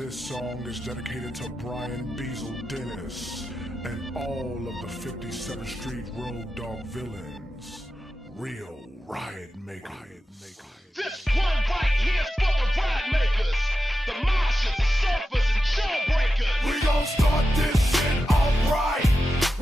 This song is dedicated to Brian Beazle Dennis and all of the 57th Street Road Dog villains. Real riot makers. This one right here's for the ride makers, the marshals, the surfers, and jawbreakers. We gon' start this shit off right.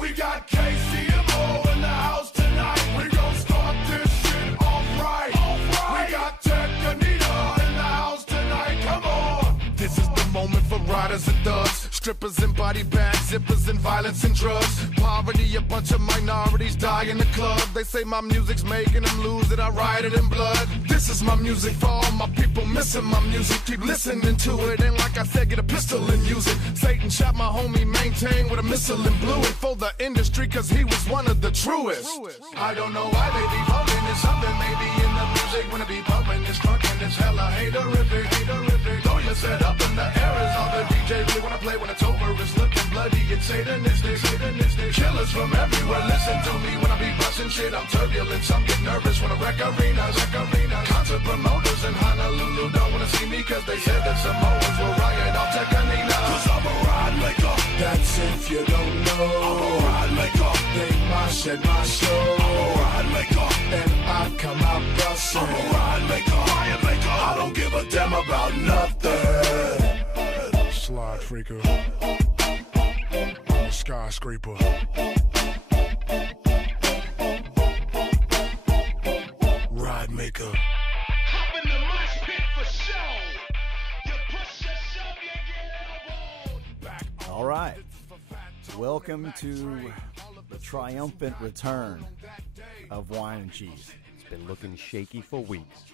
We got KCMO in the house tonight. We gon' start this shit off right. We got Tech Anita in the house tonight. Come on. This is the moment for riders and thugs, strippers and body bags, zippers and violence and drugs. Poverty, a bunch of minorities die in the club. They say my music's making them lose it. I ride it in blood. This is my music for all my people missing my music. Keep listening to it. And like I said, get a pistol and use it. Satan shot my homie Maintain with a missile and blew it for the industry, cause he was one of the truest. I don't know why they be pumping. There's something maybe in the music when it be pumping. It's crunking. It's hella haterific, haterific. Throw your set up in the air is all the DJ really wanna play. When it's over, it's looking bloody and satanistic, satanistic. Killers from everywhere, listen to me when I be busting shit. I'm turbulent, some get nervous when I wreck arenas, Concert promoters in Honolulu don't wanna see me, cause they said that Samoans will riot off Tekanina. Cause I'm a ride maker, that's if you don't know. I'm a ride maker, they mosh at my show. I'm a ride maker, and I come out bustin'. I'm a ride maker, riot maker, I don't give a damn about nothing. Slide freaker. I'm a skyscraper. Ride maker. Hop in the mosh pit for show. You push your shove, you get elbowed. All right. Welcome to the triumphant return of Whine and Cheese. It's been looking shaky for weeks.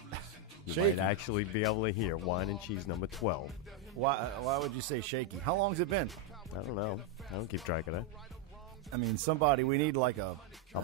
You Shaky? might actually be able to hear Whine and Cheese number 12. Why would you say shaky? How long's it been? I don't know. I don't keep track of that. I mean, we need like a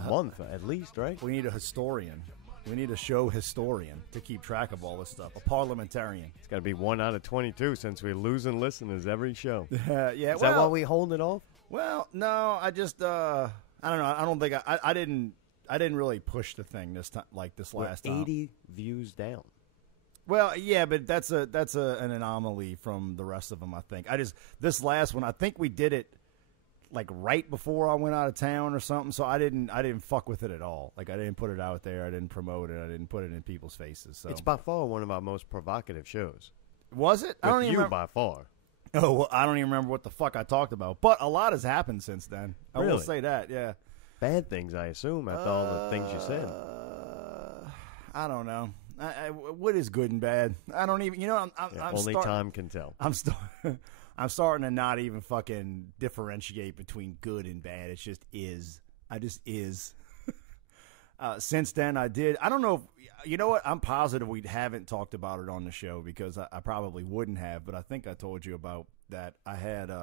month at least, right? We need a historian. We need a show historian to keep track of all this stuff. A parliamentarian. It's got to be 1 out of 22 since we're losing listeners every show. Yeah. Is that why we hold it off? Well, no. I just I don't know. I don't think I didn't really push the thing this time, like this last time. 80 views down. Well, yeah, but that's an anomaly from the rest of them, I think. This last one, I think we did it like right before I went out of town or something, so I didn't fuck with it at all. Like I didn't put it out there, I didn't promote it, I didn't put it in people's faces. So It's by far one of our most provocative shows. Was it? I don't even remember. By far. Oh, well, I don't even remember what the fuck I talked about. But a lot has happened since then. I will Really? say that, yeah. Bad things, I assume, after all the things you said. I don't know. What is good and bad? I don't even. You know, I'm only time can tell. I'm starting to not even fucking differentiate between good and bad. It just is. I just is. Since then, I don't know. You know what? I'm positive we haven't talked about it on the show because I probably wouldn't have. But I think I told you about that. I had. Is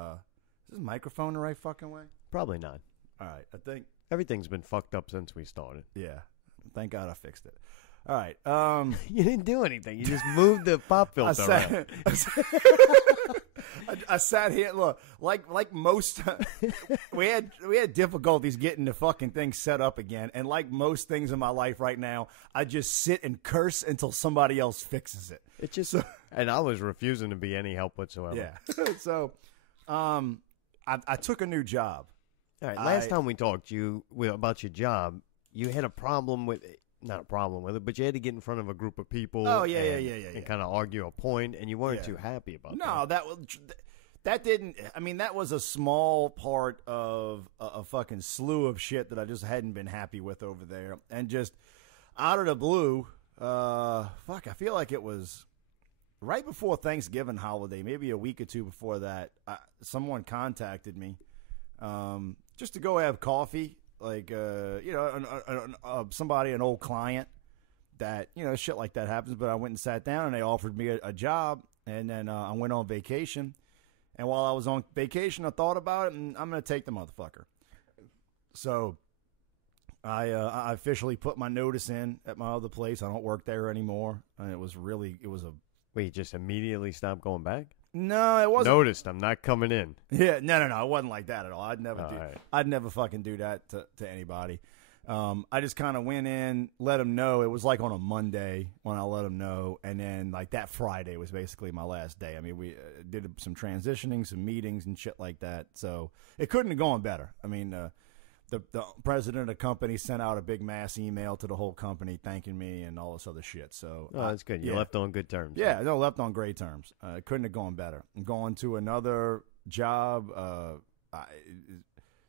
this microphone the right fucking way? Probably not. All right. I think Everything's been fucked up since we started. Yeah. Thank God I fixed it. All right. You didn't do anything. You just moved the pop filter around. I sat here. Look, like most, we had difficulties getting the fucking thing set up again. And like most things in my life right now, I just sit and curse until somebody else fixes it. It just, and I was refusing to be any help whatsoever. Yeah. So, I took a new job. All right. Last time we talked about your job, you had a problem with it. Not a problem with it, but you had to get in front of a group of people. Oh, yeah. And kind of argue a point, and you weren't too happy about that. No, that didn't. I mean, that was a small part of a fucking slew of shit that I just hadn't been happy with over there, and just out of the blue, I feel like it was right before Thanksgiving holiday, maybe a week or two before that. Someone contacted me, just to go have coffee. Like, somebody, an old client that, shit like that happens. But I went and sat down and they offered me a job. And then I went on vacation. And while I was on vacation, I thought about it and I'm going to take the motherfucker. So I officially put my notice in at my other place. I don't work there anymore. And it was a. Wait, you just immediately stopped going back? No, it wasn't. Noticed I'm not coming in. Yeah, no. It wasn't like that at all. I'd never Right. I'd never fucking do that to anybody. I just kind of went in, let them know. It was like on a Monday when I let them know, and then like that Friday was basically my last day. I mean, we did some transitioning, some meetings and shit like that. So it couldn't have gone better. I mean, the president of the company sent out a big mass email to the whole company thanking me and all this other shit. So that's good. You left on good terms. Yeah, no, left on great terms. It couldn't have gone better. I'm going to another job.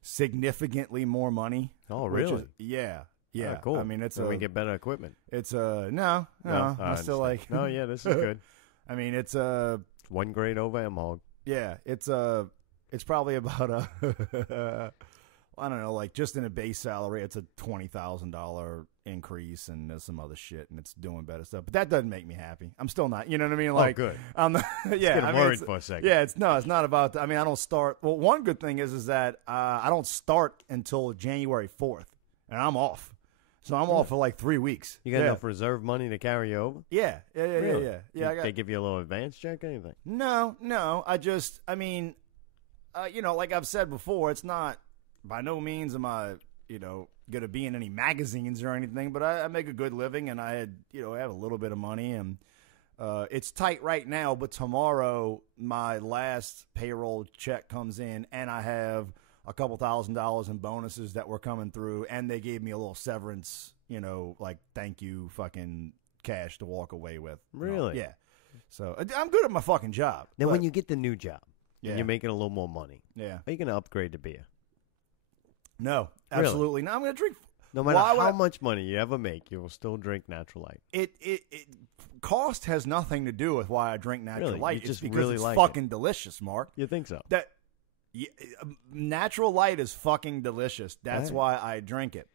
Significantly more money. Oh, really? Yeah. Oh, cool. I mean, we get better equipment. It's no. I'm still like. Oh, yeah, this is good. I mean, it's one grade over M-Hog. Yeah, it's probably about I don't know, like just in a base salary, it's a $20,000 increase, and there's some other shit, and it's doing better stuff. But that doesn't make me happy. I'm still not. You know what I mean? Like, good. I'm not, yeah. I'm worried for a second. Yeah, it's not about. I mean, I don't start. Well, one good thing is that I don't start until January 4th, and I'm off. So I'm off for like 3 weeks. You got enough reserve money to carry you over? Yeah. Really? Yeah. They give you a little advance check or anything? No. I mean, like I've said before, it's not. By no means am I, going to be in any magazines or anything, but I make a good living, and I had, I have a little bit of money, and it's tight right now, but tomorrow my last payroll check comes in, and I have a couple $1,000s in bonuses that were coming through, and they gave me a little severance, like thank you fucking cash to walk away with. Really? Yeah. So I'm good at my fucking job. Now, when you get the new job, yeah, and you're making a little more money, yeah, are you going to upgrade to beer? No, absolutely not. I'm going to drink. No matter how much money you ever make, you will still drink Natural Light. It cost has nothing to do with why I drink Natural Really? Light. You It's just because really it's like fucking delicious, Mark. You think so? Natural Light is fucking delicious. That's Right. why I drink it.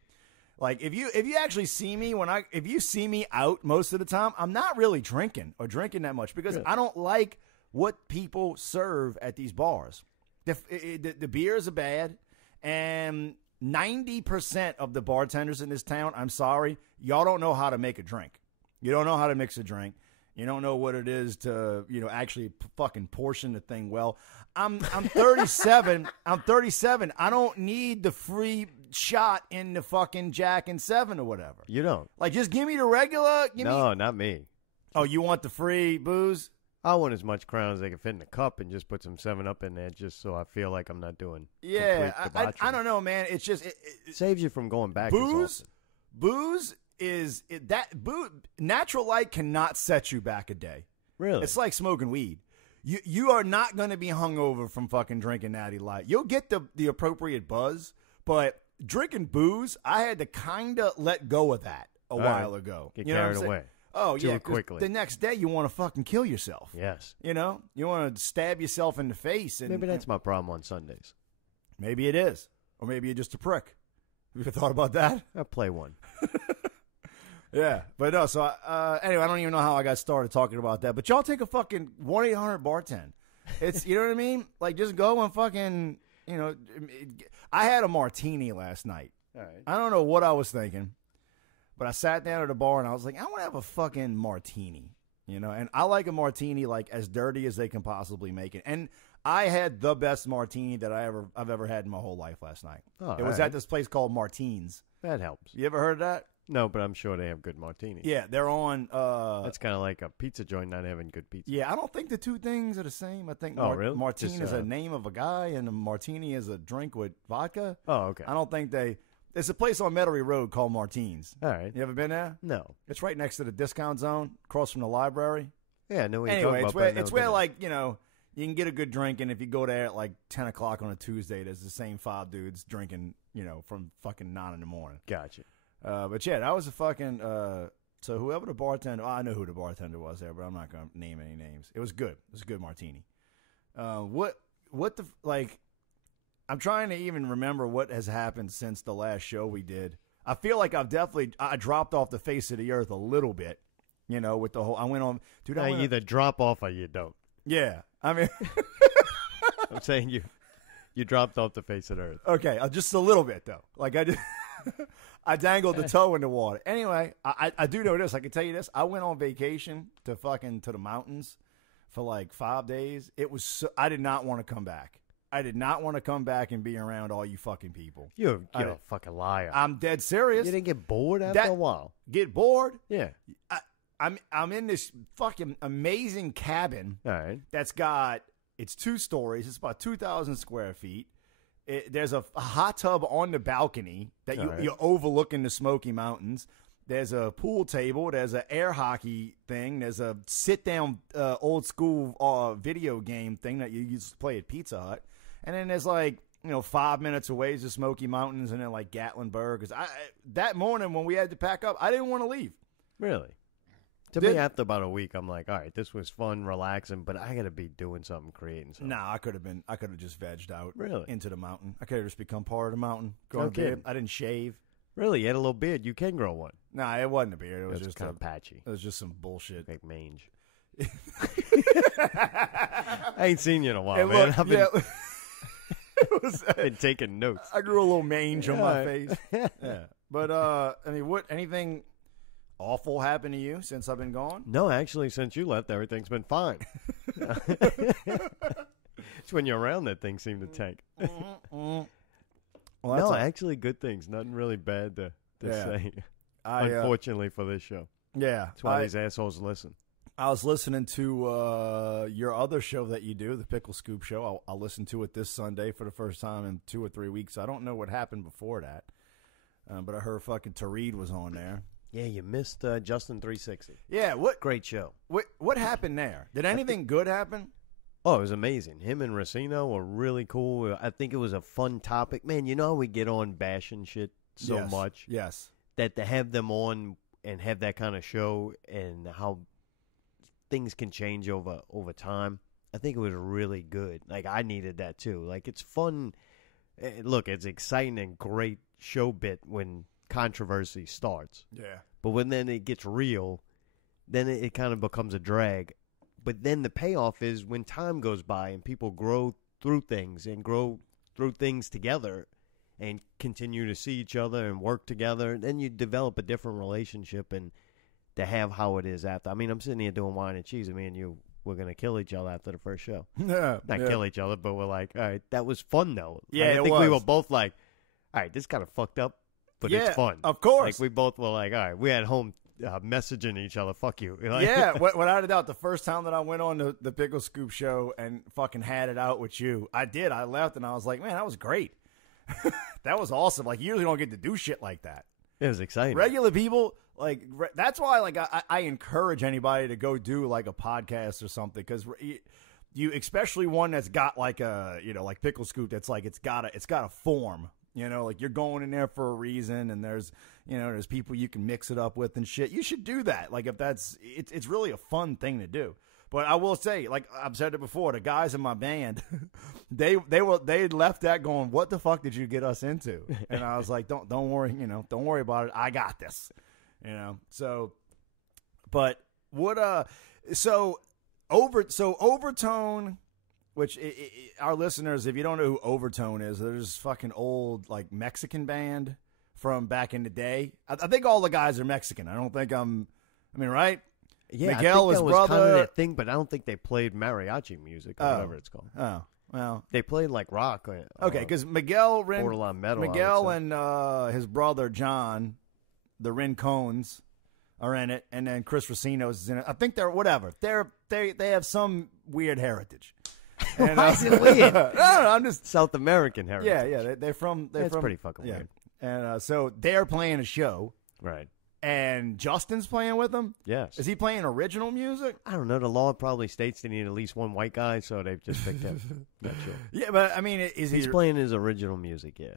Like if you actually see me if you see me out most of the time, I'm not really drinking that much because Really? I don't like what people serve at these bars. The beers are bad, and 90% of the bartenders in this town, I'm sorry, y'all don't know how to make a drink. You don't know how to mix a drink. You don't know what it is to, actually fucking portion the thing well. I'm 37. I'm 37. I don't need the free shot in the fucking Jack and 7 or whatever. You don't? Like, just give me the regular. No, not me. Oh, you want the free booze? I want as much Crown as they can fit in the cup and just put some 7-Up in there just so I feel like I'm not doing Yeah, complete I debauchery. don't know, man. It's just It saves you from going back as often. Booze is Natural Light cannot set you back a day. Really? It's like smoking weed. You are not going to be hungover from fucking drinking Natty Light. You'll get the appropriate buzz, but drinking booze, I had to kind of let go of that a while ago. Get You know what carried I'm saying? away. Oh, Too yeah. 'Cause quickly. the next day, you want to fucking kill yourself. Yes. You want to stab yourself in the face. And Maybe that's my problem on Sundays. Maybe it is. Or maybe you're just a prick. Have you ever thought about that? I play one. Yeah, but no. So anyway, I don't even know how I got started talking about that. But y'all take a fucking 1-800-bartend. It's you know what I mean. Like just go and fucking I had a martini last night. All right. I don't know what I was thinking, but I sat down at a bar and I was like, I want to have a fucking martini. And I like a martini like as dirty as they can possibly make it. And I had the best martini that I've ever had in my whole life last night. Oh, it was all at this place called Martins. That helps. You ever heard of that? No, but I'm sure they have good martinis. Yeah, they're on. That's kind of like a pizza joint not having good pizza. Yeah, I don't think the two things are the same. I think really? Martine Just, is a name of a guy, and a martini is a drink with vodka. Oh, okay. I don't think they. It's a place on Metairie Road called Martins. All right. You ever been there? No. It's right next to the discount zone, across from the library. Yeah, I know what you're Anyway, talking it's about. where but I've it's never where been like you can get a good drink, and if you go there at like 10 o'clock on a Tuesday, there's the same 5 dudes drinking, from fucking 9 in the morning. Gotcha. But yeah, that was a fucking. So whoever the bartender, I know who the bartender was there, but I'm not gonna name any names. It was good. It was a good martini. What the like? I'm trying to even remember what has happened since the last show we did. I feel like I dropped off the face of the earth a little bit. With the whole I went on, dude. Now, you either drop off or you don't. Yeah, I mean, I'm saying you dropped off the face of the earth. okay, just a little bit though. Like I did. I dangled the toe in the water. Anyway, I do know this. I can tell you this. I went on vacation to the mountains for like 5 days. It was I did not want to come back. I did not want to come back and be around all you fucking people. You're a fucking liar. I'm dead serious. You didn't get bored after a while? Get bored? Yeah. I'm in this fucking amazing cabin. All right. That's got, it's 2 stories. It's about 2,000 square feet. There's a hot tub on the balcony that you're overlooking the Smoky Mountains. There's a pool table. There's an air hockey thing. There's a sit-down old school video game thing that you used to play at Pizza Hut. And then there's 5 minutes away is the Smoky Mountains and then Gatlinburg. Because that morning when we had to pack up, I didn't want to leave. Really? To me, after about a week, I'm like, all right, this was fun, relaxing, but I got to be doing something, creating something. Nah, I could have just vegged out into the mountain. I could have just become part of the mountain. Okay. I didn't shave. Really? You had a little beard. You can grow one. Nah, it wasn't a beard. It was just kind of patchy. It was just some bullshit. Like mange. I ain't seen you in a while, man. I've been, been taking notes. I grew a little mange on my face. Yeah. But, anything awful happened to you since I've been gone? No, actually, since you left, everything's been fine. It's when you're around that things seem to tank. Well, no, actually, good things. Nothing really bad to say. Unfortunately for this show. Yeah. That's why these assholes listen. I was listening to your other show that you do, the Pickle Scoop Show. I'll listen to it this Sunday for the first time in 2 or 3 weeks. I don't know what happened before that, but I heard fucking Tareed was on there. Yeah, you missed Justin 360. Yeah, Great show. What happened there? Did anything good happen? Oh, it was amazing. Him and Racino were really cool. I think it was a fun topic. Man, you know how we get on bashing shit so much? Yes. That to have them on and have that kind of show and how things can change over time, I think it was really good. I needed that too. It's fun. Look, it's exciting and great show bit when controversy starts. Yeah. But when then it gets real, then it kind of becomes a drag. But then the payoff is when time goes by and people grow through things and grow through things together and continue to see each other and work together, then you develop a different relationship and to have how it is after. I mean, I'm sitting here doing Whine and Cheese, and me and you, we're going to kill each other after the first show. Not kill each other, but we're like, all right, that was fun, though. Yeah, I think we were both like, all right, this kind of fucked up, but it's fun. Of course. We both were like, all right, we had home messaging each other, fuck you. Yeah, without a doubt, the first time that I went on the Pickle Scoop Show and fucking had it out with you, I did. I left and I was like, man, that was great. That was awesome. You usually don't get to do shit like that. It was exciting. Regular people, that's why I encourage anybody to go do a podcast or something, because you especially one that's got a Pickle Scoop that's it's got a form. You're going in there for a reason, and there's people you can mix it up with and shit. You should do that. If it's really a fun thing to do. But I will say, I've said it before, the guys in my band, they left that going, what the fuck did you get us into? And I was like, don't worry, don't worry about it. I got this, So, but what Overtone. Which our listeners, if you don't know who Overtone is, there's this fucking old Mexican band from back in the day. I think all the guys are Mexican. I don't think right? Yeah, Miguel, I think his that was brother. kind of that thing, but I don't think they played mariachi music or whatever it's called. Oh, well, they played rock. Okay, because Miguel borderline metal. Miguel and his brother John, the Rincones, are in it, and then Chris Racino's is in it. I think they're whatever. They have some weird heritage. And, why is it weird? No, I'm just South American heritage. Yeah. They're from. That's pretty fucking weird. And so they're playing a show, right? And Justin's playing with them. Yes. Is he playing original music? I don't know. The law probably states they need at least one white guy, so they've just picked him. Not sure. Yeah, but I mean, he's playing his original music? Yeah.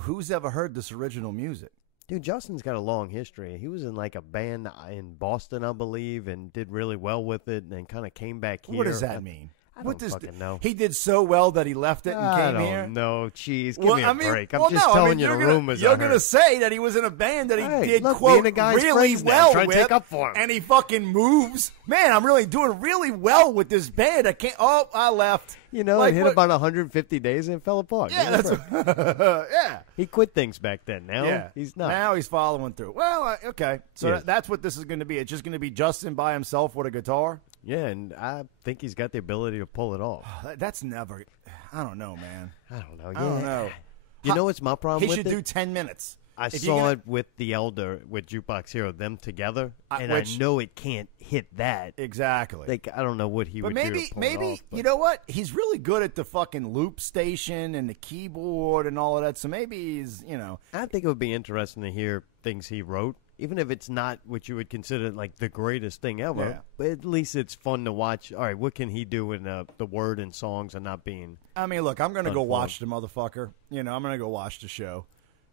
Who's ever heard this original music? Dude, Justin's got a long history. He was in a band in Boston, I believe, and did really well with it, and then kind of came back here. What does that mean? I don't fucking know. He did so well that he left it and came here? I don't know. Jeez, give me a break. I'm just no, telling you the rumors. You're going to say that he was in a band that he did, look, quote, the guy's really well now, with, to take up for him. And he fucking moves. Man, I'm really doing really well with this band. I left. It hit about 150 days and it fell apart. Yeah, that's yeah. He quit things back then. Now he's not. Now he's following through. Well, okay. So that's what this is going to be. It's just going to be Justin by himself with a guitar? Yeah, and I think he's got the ability to pull it off. That's never. I don't know, man. I don't know. I don't know. You know what's my problem He with should it? do 10 minutes. I If saw you're gonna- it with The Elder, with Jukebox Hero, them together, and which- I know it can't hit that. Exactly. Like, I don't know what he But would do maybe, to pull it off, but- you know what? He's really good at the fucking loop station and the keyboard and all of that. So maybe he's, I think it would be interesting to hear things he wrote, even if it's not what you would consider like the greatest thing ever. Yeah. But at least it's fun to watch. All right, what can he do in the word and songs and not being? I mean, look, I'm going to go Unfold. watch the motherfucker. I'm going to go watch the show.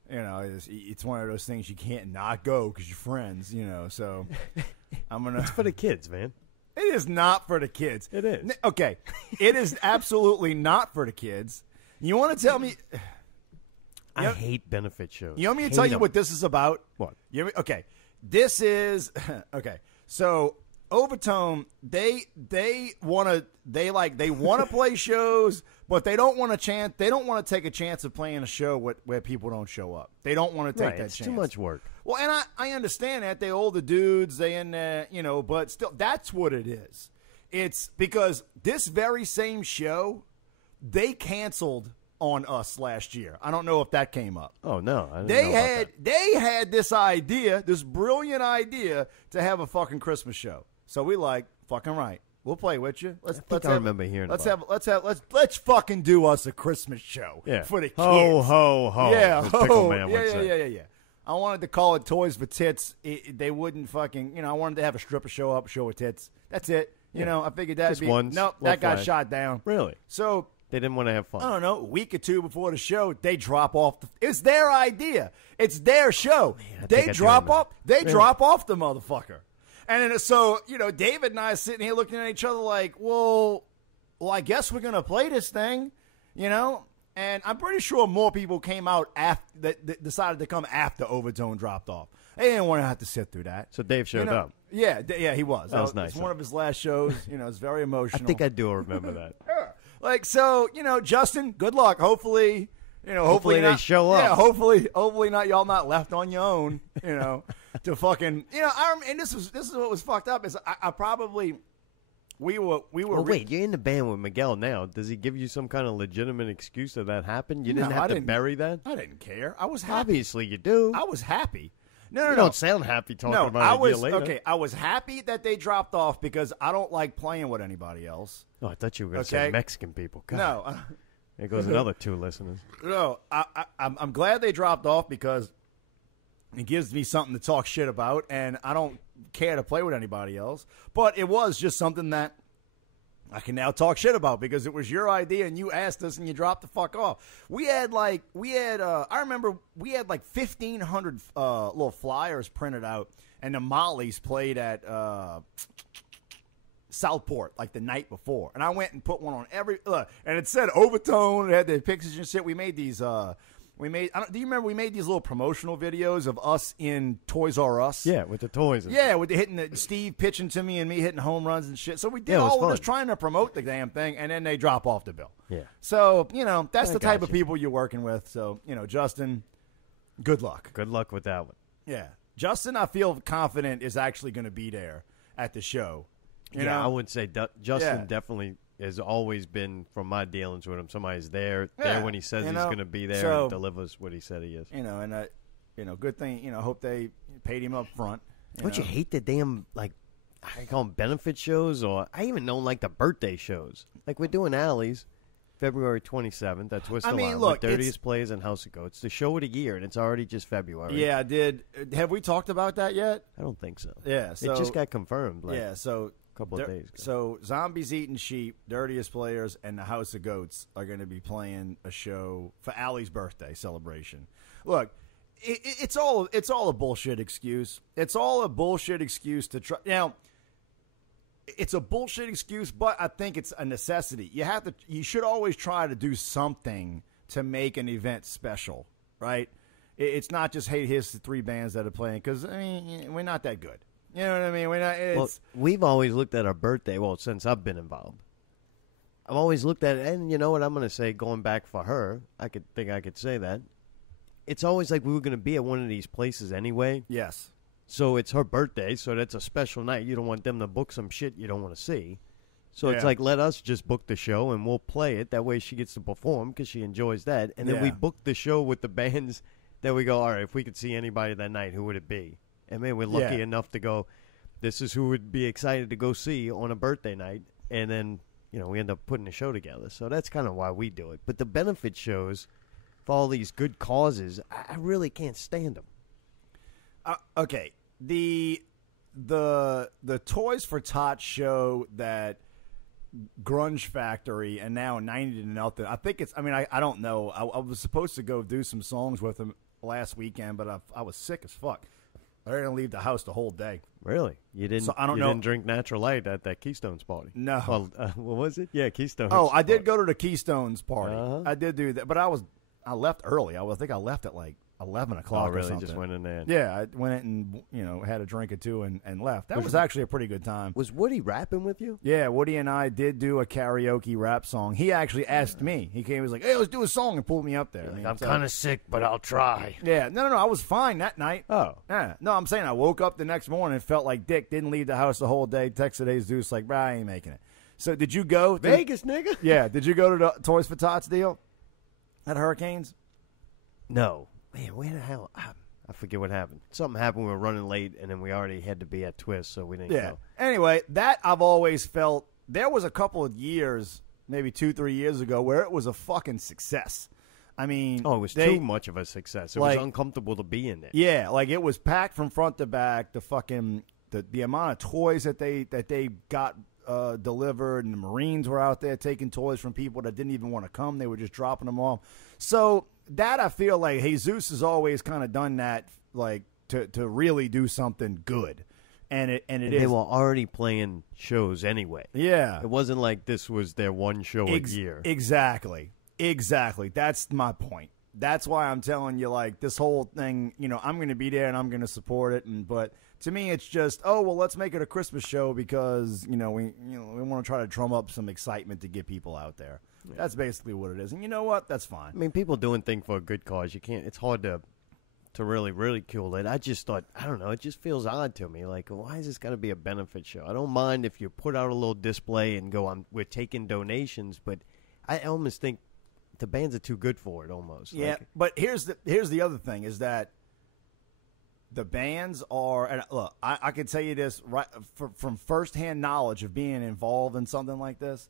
It's one of those things you can't not go because you're friends, so I'm going to. It's for the kids, man. It is not for the kids. It is. Okay. It is absolutely not for the kids. You want to tell me. I hate benefit shows. You want me to Hate tell you 'em. what this is about? What? Okay. This is okay. So Overtone, they want to play shows, but they don't want to take a chance of playing a show where people don't show up. They don't want to take Right, that it's chance. too much work. Well, and I understand that they older dudes, they in there, but still, that's what it is. It's because this very same show, they canceled on us last year. I don't know if that came up. Oh no, I didn't They know about that. they had this idea, this brilliant idea to have a fucking Christmas show. So we fucking right. We'll play with you. I remember hearing about Let's fucking do us a Christmas show Yeah. for the kids. Ho ho ho. Yeah, as Pickle Man would yeah, say. yeah. I wanted to call it Toys for Tits. They wouldn't fucking, I wanted to have a stripper show up, show with tits. That's it. I figured that'd Just be. once, Nope, one that got flag. shot down. Really? So They didn't want to have fun. I don't know, a week or two before the show, they drop off. It's their idea. It's their show. I think They I do drop remember. off. They Really? drop off the motherfucker. And then, so, David and I are sitting here looking at each other like, well, I guess we're going to play this thing, And I'm pretty sure more people came out that decided to come after Overtone dropped off. They didn't want to have to sit through that. So Dave showed up. Yeah, he was. That was nice, It's one of his last shows. It's very I emotional. think I do remember that. So, Justin, good luck. Hopefully, Hopefully they not, show up. Yeah, hopefully not. Y'all not left on your own. To fucking, and this is what was fucked up is I probably we were. Well, wait, you're in the band with Miguel now. Does he give you some kind of legitimate excuse that happened? You didn't have to bury that? I didn't care. I was happy. Obviously, you do. I was happy. No. You don't sound happy talking about it a year later. Okay, I was happy that they dropped off because I don't like playing with anybody else. Oh, I thought you were going to Okay. say Mexican people. God. No. There goes another 2 listeners. No, I'm glad they dropped off because it gives me something to talk shit about, and I don't care to play with anybody else. But it was just something that I can now talk shit about because it was your idea, and you asked us, and you dropped the fuck off. I remember we had 1,500 little flyers printed out, and the Mollies played at Southport the night before, and I went and put one on and it said Overtone. It had the pictures and shit. We made these. Do you remember we made these little promotional videos of us in Toys R Us? Yeah, with the toys. And Yeah, with Steve pitching to me and me hitting home runs and shit. So we did Yeah, it was all of this fun. trying to promote the damn thing, and then they drop off the bill. Yeah. So that's I the type got of you. people you're working with. So Justin, good luck. Good luck with that one. Yeah, Justin, I feel confident is actually going to be there at the show. You know? I would say Justin Yeah. definitely has always been, from my dealings with him, somebody's there Yeah, when he says he's going to be there so- and delivers what he said he is. Good thing. Hope they paid him up front. Don't you hate the damn, I call them benefit shows, or I even know the birthday shows. We're doing Alley's February 27th. That's Whistle Island. look, with Dirtiest Plays and House of Goats. It's the show of the year, and it's already just February. Yeah, have we talked about that yet? I don't think so. Yeah, so it just got confirmed. so a couple of days ago. So Zombies Eating Sheep, Dirtiest Players, and the House of Goats are going to be playing a show for Allie's birthday celebration. Look, it's all a bullshit excuse. It's all a bullshit excuse to try. Now, it's a bullshit excuse, but I think it's a necessity. You should always try to do something to make an event special, right? It's not just, hey, here's the 3 bands that are playing, because we're not that good. You know what I mean? We're not. We've always looked at our birthday. Well, since I've been involved, I've always looked at it, and you know what I'm going to say. Going back for her, I could say that. It's always we were going to be at one of these places anyway. Yes. So it's her birthday, so that's a special night. You don't want them to book some shit you don't want to see. So it's Yeah. like, let us just book the show, and we'll play it. That way she gets to perform because she enjoys that. And then we Yeah. book the show with the bands that we go, all right, if we could see anybody that night, who would it be? And man, we're lucky Yeah. enough to go, this is who would be excited to go see on a birthday night. And then, we end up putting the show together. So that's kind of why we do it. But the benefit shows for all these good causes, I really can't stand them. Okay, the Toys for Tots show that Grunge Factory and now 90 to Nothing. I think it's. I mean, I don't know. I was supposed to go do some songs with them last weekend, but I was sick as fuck. I didn't leave the house the whole day. Really? You didn't? So I don't you know. didn't drink Natural Light at that Keystones party? No. Well, what was it? Yeah, Keystones. Oh, I did party. go to the Keystones party. Uh-huh. I did do that, but I left early. I think I left at like 11 o'clock. Oh, really? Or something. Just went in there. Yeah, I went in and had a drink or two and left. That was actually a pretty good time. Was Woody rapping with you? Yeah, Woody and I did do a karaoke rap song. He actually asked me. He came. He was like, "Hey, let's do a song," and pulled me up there. I'm kind of sick, but I'll try. Yeah, no, I was fine that night. Oh. Yeah, no, I'm saying I woke up the next morning, felt like dick, didn't leave the house the whole day. Texted Jesus like, "Bro, I ain't making it." So, did you go Vegas, nigga? Yeah, did you go to the Toys for Tots deal at Hurricanes? No. Man, where the hell? I forget what happened. Something happened. We were running late, and then we already had to be at Twist, so we didn't Yeah. go. Anyway, that I've always felt there was a couple of years, maybe 2-3 years ago, where it was a fucking success. I mean, Oh, it was too much of a success. It like- was uncomfortable to be in there. Yeah, like it was packed from front to back. The fucking the amount of toys that they got delivered, and the Marines were out there taking toys from people that didn't even want to come. They were just dropping them off. So that I feel like Jesus has always kind of done that, like to really do something good, and it And is. they were already playing shows anyway. Yeah, It wasn't like this was their one show a year. Exactly. That's my point. That's why I'm telling you, like, this whole thing, I'm going to be there and I'm going to support it. But to me, it's just, oh, well, let's make it a Christmas show because, we want to try to drum up some excitement to get people out there. Yeah. That's basically what it is. And you know what? That's fine. I mean, people doing things for a good cause. You can't. It's hard to really ridicule it. I just thought, I don't know. It just feels odd to me. Like, why is this got to be a benefit show? I don't mind if you put out a little display and go, we're taking donations, but I almost think the bands are too good for it. Almost. Yeah, Like, but here's the other thing is that the bands are, and look, I can tell you this right from firsthand knowledge of being involved in something like this.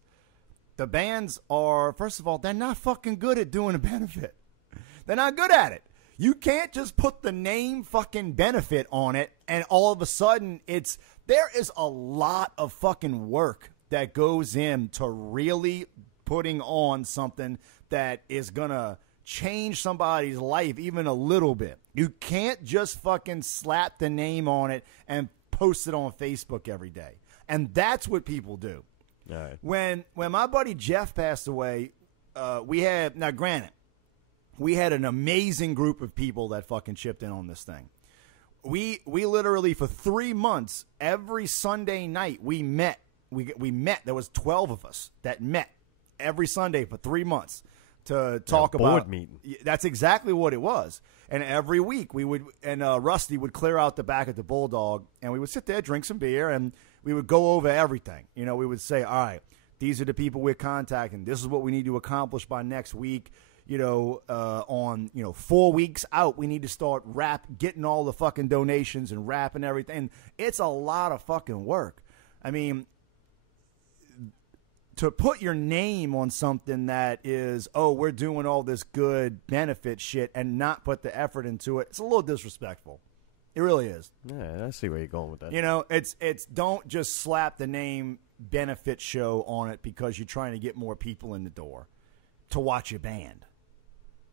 The bands are, first of all, they're not fucking good at doing a benefit. They're not good at it. You can't just put the name fucking benefit on it and all of a sudden there is a lot of fucking work that goes into really putting on something that is gonna change somebody's life even a little bit. You can't just fucking slap the name on it and post it on Facebook every day. And that's what people do. all right. When my buddy Jeff passed away, we had, now granted, we had an amazing group of people that fucking chipped in on this thing. We literally for 3 months, every Sunday night we met. We met. There was 12 of us that met every Sunday for 3 months to talk board about meeting. That's exactly what it was. And every week we would, and Rusty would clear out the back of the Bulldog, and we would sit there, drink some beer, and we would go over everything. We would say, all right, these are the people we're contacting. This is what we need to accomplish by next week. On 4 weeks out, we need to start getting all the fucking donations and wrapping everything. And it's a lot of fucking work. I mean, to put your name on something that is, oh, we're doing all this good benefit shit and not put the effort into it, it's a little disrespectful. It really is. Yeah, I see where you're going with that. It's don't just slap the name benefit show on it because you're trying to get more people in the door to watch your band.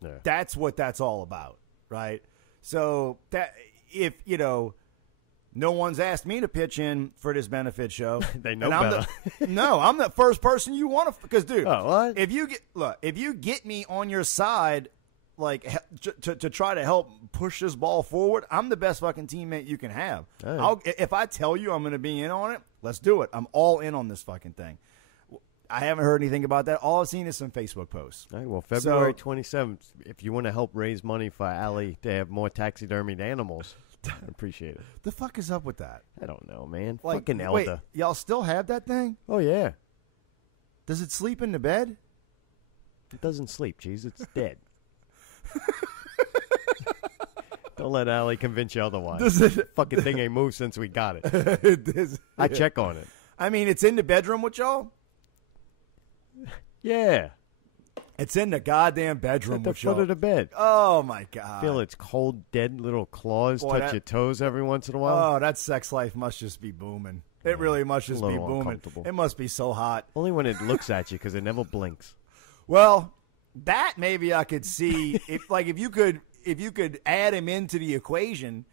Yeah. That's what that's all about, right? So that if no one's asked me to pitch in for this benefit show. They know and I'm better. I'm the first person you want to, because dude, Oh, what? if you get me on your side, like to try to help push this ball forward, I'm the best fucking teammate you can have. All right. If I tell you I'm going to be in on it, let's do it. I'm all in on this fucking thing. I haven't heard anything about that. All I've seen is some Facebook posts. All right, well, February 27th, if you want to help raise money for Allie to have more taxidermied animals, I appreciate it. The fuck is up with that? I don't know, man. Like, Fucking wait, Elder. y'all still have that thing? Oh, yeah. Does it sleep in the bed? It doesn't sleep, Cheese. It's dead. Don't let Allie convince you otherwise. Does it? Fucking thing ain't moved since we got it. I check on it. I mean, it's in the bedroom with y'all? Yeah. It's in the goddamn bedroom At the with foot y'all. of the bed. Oh, my God. Feel its cold, dead little claws Boy, touch that- your toes every once in a while. Oh, that sex life must just be booming. It really must just be little booming. uncomfortable. It must be so hot. Only when it looks at you because it never blinks. Well, that maybe I could see if you could add him into the equation,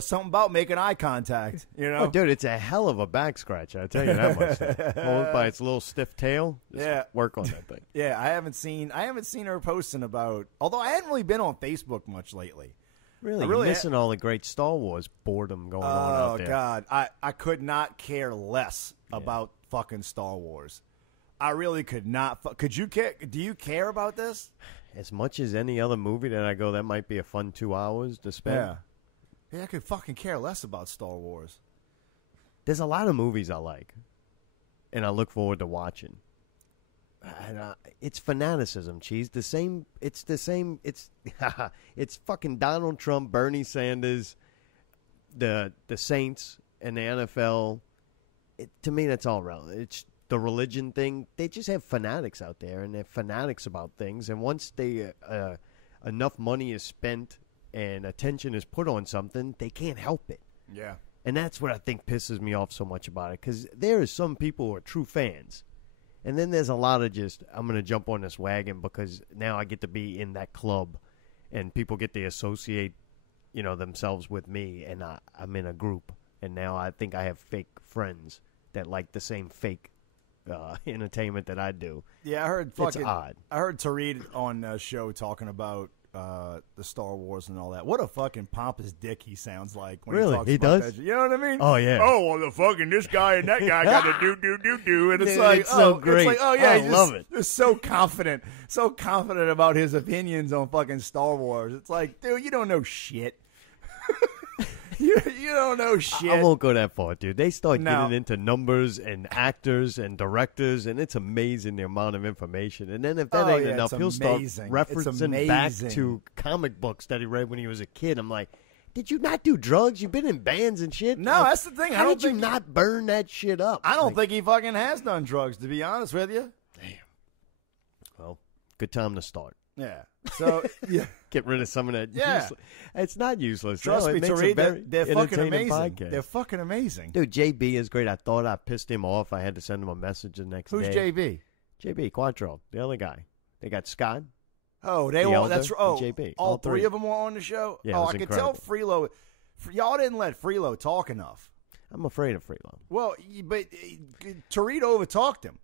something about making eye contact, Oh, dude, it's a hell of a back scratcher. I tell you that much. Hold by its little stiff tail. Just Yeah. work on that thing. Yeah, I haven't seen her posting about. Although I hadn't really been on Facebook much lately. Really, I you're really missing all the great Star Wars boredom going on Oh out there. God, I could not care less about fucking Star Wars. I really could not. Could you care? Do you care about this? As much as any other movie that I go, that might be a fun 2 hours to spend. Yeah, I could fucking care less about Star Wars. There's a lot of movies I like, and I look forward to watching. And, it's fanaticism, Cheese. It's the same. It's fucking Donald Trump, Bernie Sanders, the Saints, and the NFL. To me, that's all relevant. It's the religion thing. They just have fanatics out there, and they're fanatics about things. And once they enough money is spent and attention is put on something, they can't help it. Yeah. And that's what I think pisses me off so much about it, because there is some people who are true fans. And then there's a lot of just, I'm going to jump on this wagon because now I get to be in that club, and people get to associate, themselves with me, and I'm in a group. And now I think I have fake friends that like the same fake entertainment that I do. Yeah, I heard It's odd. I heard Tariq on a show talking about the Star Wars and all that. What a fucking pompous dick he sounds like when Really? he talks He about does? that. You know what I mean? Oh, yeah. Oh, well, the fucking this guy and that guy got to do, and it's Dude, like, it's so great. It's like, oh yeah, I he's love it. Just so confident about his opinions on fucking Star Wars. It's like, dude, you don't know shit. You don't know shit. I won't go that far, dude. They start No. getting into numbers and actors and directors, and it's amazing the amount of information. And then if that ain't enough, it's he'll start amazing. referencing back It's amazing. to comic books that he read when he was a kid. I'm like, did you not do drugs? You've been in bands and shit. No, Like, that's the thing. I How don't did you think- not burn that shit up? I don't Like, think he fucking has done drugs, to be honest with you. Well, good time to start. Yeah. So, yeah. Get rid of some of that. Yeah. It's not useless. Trust No, me, it makes a Tariq, very they're fucking entertaining amazing. podcast. They're fucking amazing. Dude, JB is great. I thought I pissed him off. I had to send him a message the next Who's day. JB? JB Quattro, the other guy. They got Scott. Oh, they The were. Elder That's and oh, JB, all all three three. of them were on the show. Yeah, it oh, was I could incredible. tell Freelo. Y'all didn't let Freelo talk enough. I'm afraid of Freelo. Well, but Tariq overtalked him.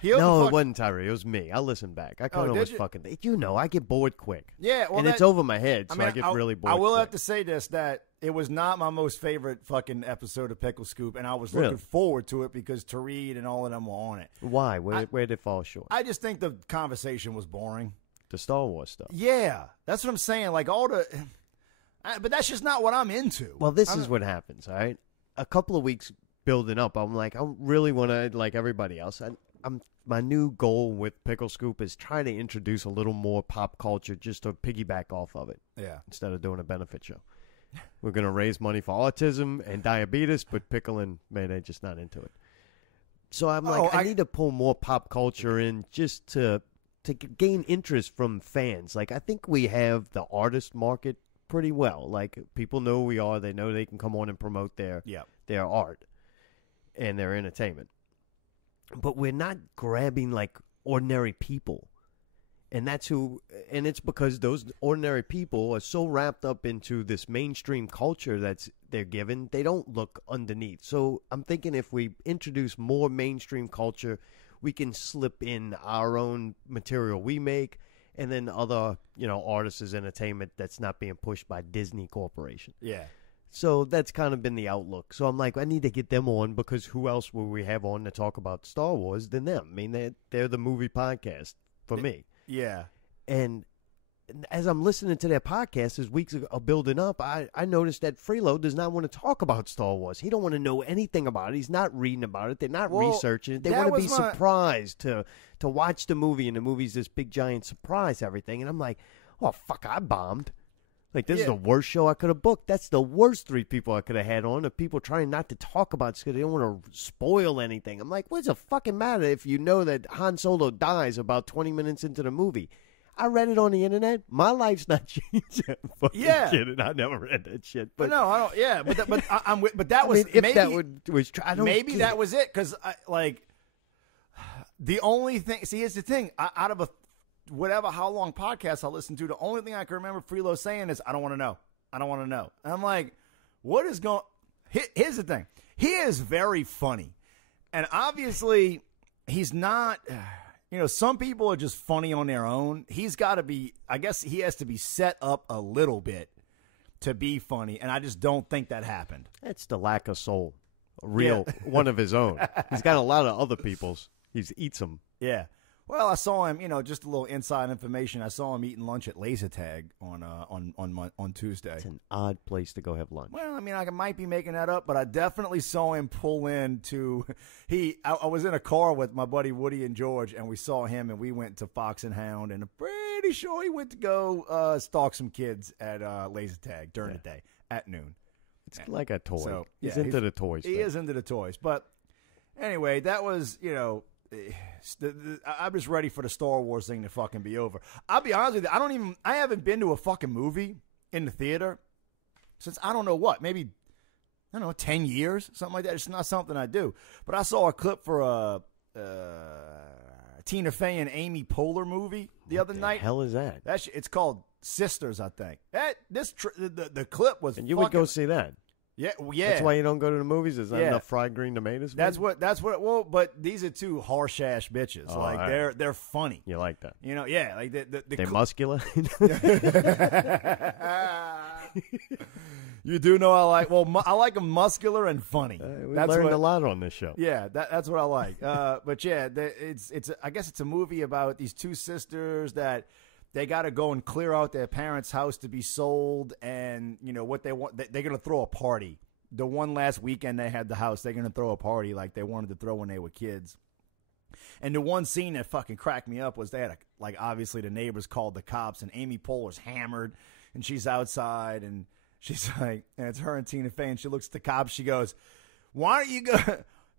He No, overfucked- it wasn't Tyree. It was me. I listened back. I kind of did was you? fucking. I get bored quick. Yeah, well, and it's that- over my head, so I get really bored. I will quick. have to say this: that it was not my most favorite fucking episode of Pickle Scoop, and I was Really? looking forward to it because Tariq and all of them were on it. Why? Where did it fall short? I just think the conversation was boring. The Star Wars stuff. Yeah, that's what I'm saying. Like all the, but that's just not what I'm into. Well, this is what happens. All right, a couple of weeks building up, I'm like, I really want to, like everybody else. My new goal with Pickle Scoop is try to introduce a little more pop culture, just to piggyback off of it. Yeah. Instead of doing a benefit show, we're gonna raise money for autism and diabetes, but Pickle and Mayday just not into it. So I'm like, I need to pull more pop culture in just to gain interest from fans. Like, I think we have the artist market pretty well. Like, people know who we are. They know they can come on and promote their art and their entertainment. But we're not grabbing, like, ordinary people. And it's because those ordinary people are so wrapped up into this mainstream culture they're given, they don't look underneath. So I'm thinking if we introduce more mainstream culture, we can slip in our own material we make, and then other, artists' entertainment that's not being pushed by Disney Corporation. Yeah. So that's kind of been the outlook. So I'm like, I need to get them on, because who else will we have on to talk about Star Wars than them? I mean, they're the movie podcast for me. Yeah. And as I'm listening to their podcast as weeks are building up, I noticed that Freelo does not want to talk about Star Wars. He don't want to know anything about it. He's not reading about it. They're not researching it. They want to be surprised to watch the movie, and the movie's this big giant surprise, everything. And I'm like, oh, fuck, I bombed. Like, this is the worst show I could have booked. That's the worst 3 people I could have had on, of people trying not to talk about it because they don't want to spoil anything. I'm like, what's the fucking matter if you know that Han Solo dies about 20 minutes into the movie? I read it on the internet. My life's not changed. Yeah, kidding. I never read that shit. But no, I don't. Yeah, but that was if maybe, that was maybe that was it because the only thing. See, here's the thing. Out of how long podcast I listened to, the only thing I can remember Freelo saying is, "I don't want to know. I don't want to know." And I'm like, what is going? Here's the thing. He is very funny, and obviously he's not. You know, some people are just funny on their own. He's got to be, I guess he has to be set up a little bit to be funny, and I just don't think that happened. It's the lack of soul. One of his own. He's got a lot of other people's. He eats them. Yeah. Well, I saw him, just a little inside information. I saw him eating lunch at Laser Tag on Tuesday. It's an odd place to go have lunch. Well, I mean, I might be making that up, but I definitely saw him pull into I was in a car with my buddy Woody and George, and we saw him, and we went to Fox and Hound, and I'm pretty sure he went to go stalk some kids at Laser Tag during the day at noon. It's like a toy. So, he's into the toys. He is into the toys. But anyway, that was, I'm just ready for the Star Wars thing to fucking be over. I'll be honest with you. I haven't been to a fucking movie in the theater since I don't know what, maybe, 10 years, something like that. It's not something I do. But I saw a clip for a Tina Fey and Amy Poehler movie the other night. What the hell is that? It's called Sisters, I think. The clip was. And you would go see that. Yeah. That's why you don't go to the movies. There's not enough fried green tomatoes. That's what. Well, but these are 2 harsh ass bitches. Oh, like right. they're funny. You like that? Like they're muscular. You do know I like. Well, I like them muscular and funny. We learned a lot on this show. Yeah, that's what I like. But yeah, it's. I guess it's a movie about these 2 sisters that. They got to go and clear out their parents' house to be sold, and what they want. They're going to throw a party. The one last weekend they had the house, they're going to throw a party like they wanted to throw when they were kids. And the one scene that fucking cracked me up was they had obviously the neighbors called the cops, and Amy Poehler's hammered, and she's outside, and she's like, and it's her and Tina Fey, and she looks at the cops, she goes, "Why don't you go?"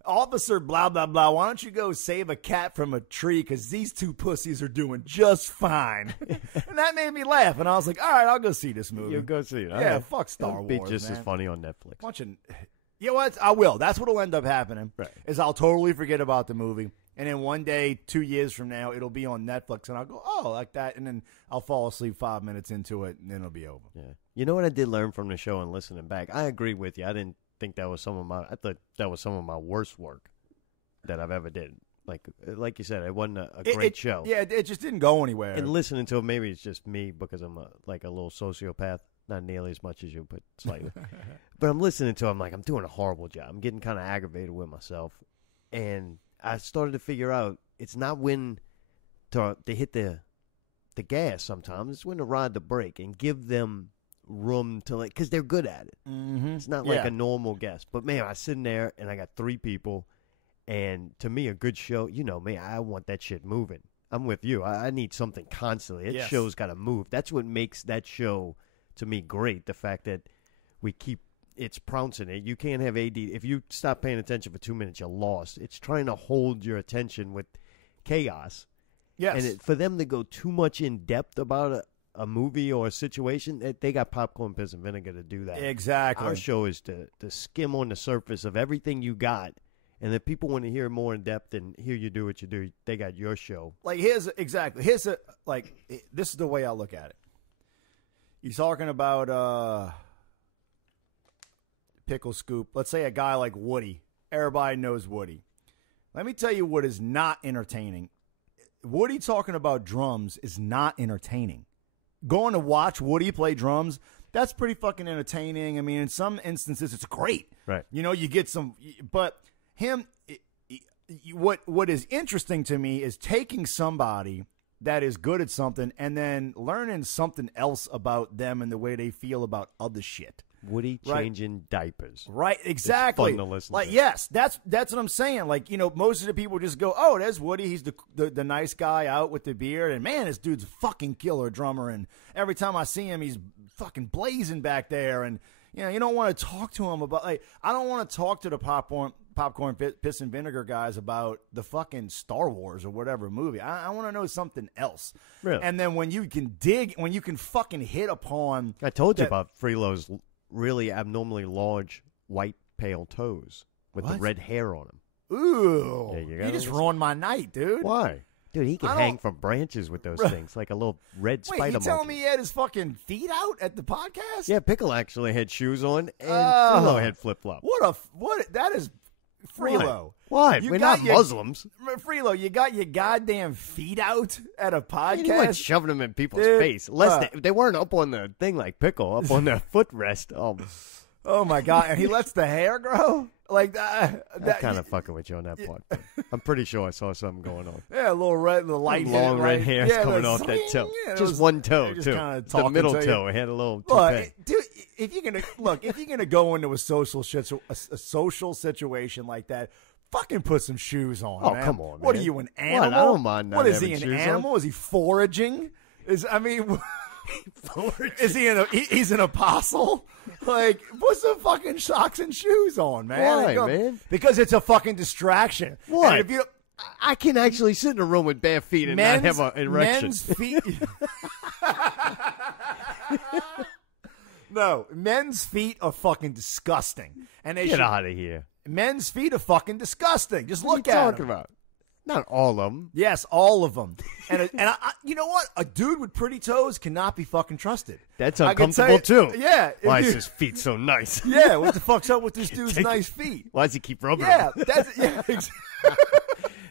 Officer blah, blah, blah, why don't you go save a cat from a tree because these 2 pussies are doing just fine. And that made me laugh. And I was like, all right, I'll go see this movie. You'll go see it. Yeah, fuck Star Wars, It'll be just man. as funny on Netflix. You know what? I will. That's what will end up happening. Right. Is I'll totally forget about the movie. And then one day, 2 years from now, it'll be on Netflix. And I'll go, oh, like that. And then I'll fall asleep 5 minutes into it, and then it'll be over. Yeah. You know what I did learn from the show and listening back? I agree with you. I didn't think that was I thought that was some of my worst work that I've ever did. Like you said, it wasn't a great show. Yeah, it just didn't go anywhere. And listening to it, maybe it's just me because I'm a little sociopath. Not nearly as much as you, but slightly. But I'm listening to it, I'm like, I'm doing a horrible job. I'm getting kind of aggravated with myself. And I started to figure out it's not when to hit the gas sometimes. It's when to ride the brake and give them room to because they're good at it. Mm-hmm. It's not like a normal guest. But, man, I was sitting there, and I got 3 people. And to me, a good show, me, I want that shit moving. I'm with you. I need something constantly. That show's got to move. That's what makes that show, to me, great. The fact that we keep it's pouncing it. You can't have AD. If you stop paying attention for 2 minutes, you're lost. It's trying to hold your attention with chaos. Yes. And for them to go too much in depth about a movie or a situation, they got popcorn, piss, and vinegar to do that. Exactly. Our show is to skim on the surface of everything you got. And if people want to hear more in depth and hear you do what you do, they got your show. This is the way I look at it. You're talking about pickle scoop. Let's say a guy like Woody. Everybody knows Woody. Let me tell you what is not entertaining. Woody talking about drums is not entertaining. Going to watch Woody play drums, that's pretty fucking entertaining. I mean, in some instances, it's great. Right. You get some, but what is interesting to me is taking somebody that is good at something and then learning something else about them and the way they feel about other shit. Woody changing diapers. Right, exactly. It's fun to listen like, to. yes, that's what I'm saying. Like, you know, most of the people just go, oh, there's Woody. He's the nice guy out with the beard. And, man, this dude's a fucking killer drummer. And every time I see him, he's fucking blazing back there. And, you know, you don't want to talk to him about, like, I don't want to talk to the popcorn piss and vinegar guys about the fucking Star Wars or whatever movie. I want to know something else. Really? And then when you can fucking hit upon. I told you about Freelo's really abnormally large white pale toes with the What? red hair on them. Ooh. Yeah, you you gotta just listen. ruined my night, dude. Why? Dude, he can I don't- hang from branches with those things like a little red Wait, spider you telling monkey. me he had his fucking feet out at the podcast? Yeah, Pickle actually had shoes on, and Oh. Freelo had flip-flops. What that is Freelo. Why? You We're got not your- Muslims. Freelo, you got your goddamn feet out at a I mean, he wasn't podcast? shoving them in people's Dude, face. Unless they weren't up on the thing like Pickle, up on their footrest. Oh my god, and he lets the hair grow? Like that. I'm kind of fucking with you on that part. but I'm pretty sure I saw something going on. Yeah, a little red, the light Long red hairs yeah, coming the off that swing, toe. yeah, it Just was- one toe, just too. kinda The talking middle to you. toe. It had a little Look, toupee. dude, if you're gonna go into a social situation like that, fucking put some shoes on. Oh, man. come on, What man. are you, an What? animal? I don't mind not What is he, having an shoes animal? on. Is he foraging? Is he he's an apostle? Like, put some fucking socks and shoes on, man. Why, And go- man? Because it's a fucking distraction. What? And if you I can actually sit in a room with bare feet and not have an erection. Men's feet. No, men's feet are fucking disgusting, and they Get should. out of here. Men's feet are fucking disgusting. Just What look are you at talking them. about? Not all of them. Yes, all of them. And you know what? A dude with pretty toes cannot be fucking trusted. That's I can tell uncomfortable, too. Yeah. Why if is you- his feet so nice? Yeah. What the fuck's up with this dude's Take nice feet? Why does he keep rubbing Yeah. them? That's yeah.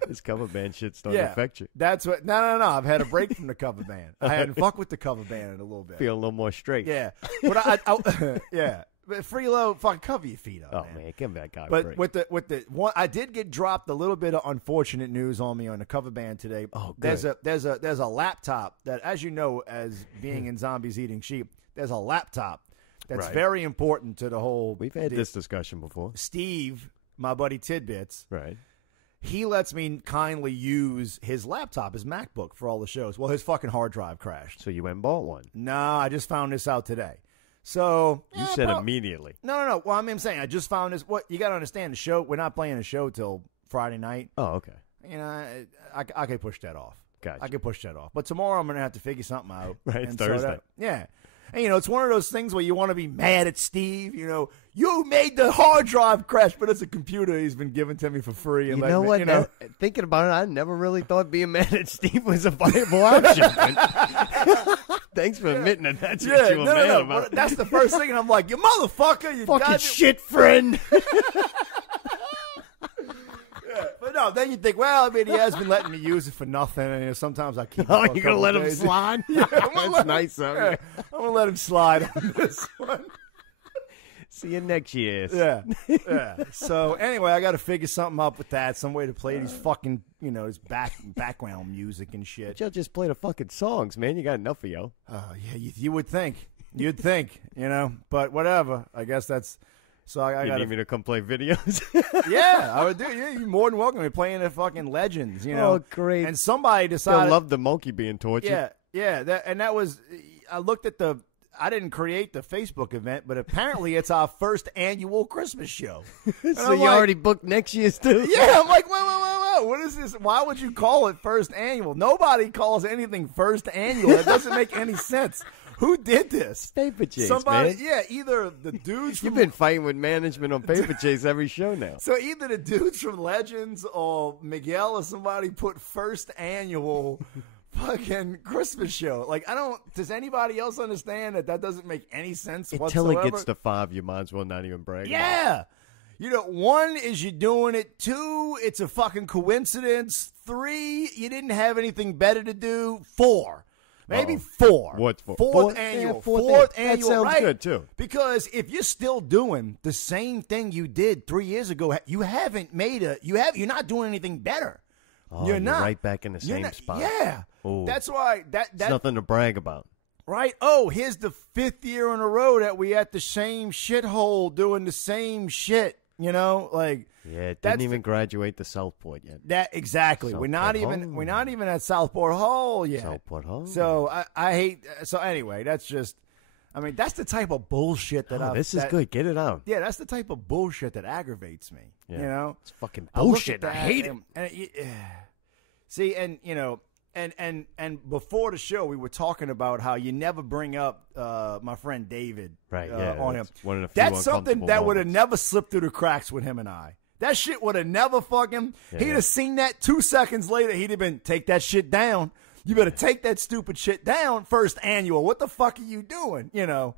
This cover band shit's starting to Yeah. affect you. That's what. No. I've had a break from the cover band. I hadn't fucked with the cover band in a little bit. Feel a little more straight. Yeah. But yeah. But Freelo, fucking cover your feet up, Oh, man. man. Give me that guy a But break. with the one, I did get dropped a little bit of unfortunate news on me on the cover band today. Oh, good. There's a laptop that, as you know, as being in Zombies Eating Sheep, there's a laptop that's Right. very important to the whole. We've had this discussion before. Steve, my buddy Tidbits, Right. he lets me kindly use his laptop, his MacBook, for all the shows. Well, his fucking hard drive crashed. So you went and bought one. No, I just found this out today. So You said immediately. No. Well, I'm saying I just found this. What you got to understand, the show. We're not playing a show till Friday night. Oh, okay. You know, I could push that off. Gotcha. I could push that off. But tomorrow I'm going to have to figure something out. Right, it's And Thursday. yeah. And, you know, it's one of those things where you want to be mad at Steve. You know, you made the hard drive crash, but it's a computer he's been given to me for free. And You let know me- what? You know, Thinking about it, I never really thought being mad at Steve was a viable option. but thanks for admitting that that's what you were mad no. about. But that's the first thing. And I'm like, you motherfucker. You Fucking goddamn- shit, friend. But no, then you think, well, I mean, he has been letting me use it for nothing, and you know, sometimes I keep. Oh, it for a you're couple going to let him days. slide? I'm gonna That's let him- nice of yeah, you. I'm gonna let him slide on this one. See you next year. Yeah. So anyway, I got to figure something up with that, some way to play these fucking, you know, this background music and shit. You'll just play the fucking songs, man. You got enough of yo. Yeah, you would think, you'd think, you know, but whatever. I guess that's. So I You got need me to come play videos? Yeah, I would do. Yeah, you're more than welcome. We're playing the fucking Legends, you know. Oh, great. And somebody They'll decided. love the monkey being tortured. Yeah. That was. I looked at the. I didn't create the Facebook event, but apparently it's our first annual Christmas show. And So I'm you like, already booked next year's, too? Yeah, I'm like, whoa. What is this? Why would you call it first annual? Nobody calls anything first annual. That doesn't make any sense. Who did this? Paper Chase, Somebody, man. yeah, either the dudes from You've been fighting with management on Paper Chase every show now. So either the dudes from Legends or Miguel or somebody put first annual fucking Christmas show. Like, I don't. Does anybody else understand that doesn't make any sense Until whatsoever? it gets to 5, you might as well not even brag about it. Yeah. You know, 1 is you doing it. 2, it's a fucking coincidence. 3, you didn't have anything better to do. 4. Maybe 4. What's 4? Fourth Yeah, annual. fourth annual. That sounds right? good, too. Because if you're still doing the same thing you did 3 years ago, you haven't made you're not doing anything better. Oh, you're not right back in the You're same not- spot. Yeah, Ooh. that's why It's nothing to brag about. right. Oh, here's the 5th year in a row that we at the same shithole doing the same shit. You know, like Yeah, it That's didn't even graduate to Southport yet. that exactly. We're not Southport even Hall. we're not even at Southport Hall yet. Southport Hall. So I hate. So anyway, that's just. I mean, that's the type of bullshit that this is good. Get it out. Yeah, that's the type of bullshit that aggravates me. Yeah. You know, It's fucking I look bullshit. at that I hate it. See, and you know, and before the show, we were talking about how you never bring up my friend David, Right, on him. that's one of the few That's something uncomfortable that would have moments. never slipped through the cracks with him and I. That shit would have never fucking. He'd yeah. have seen that 2 seconds later. He'd have been take that shit down. You better take that stupid shit down. First annual. What the fuck are you doing? You know.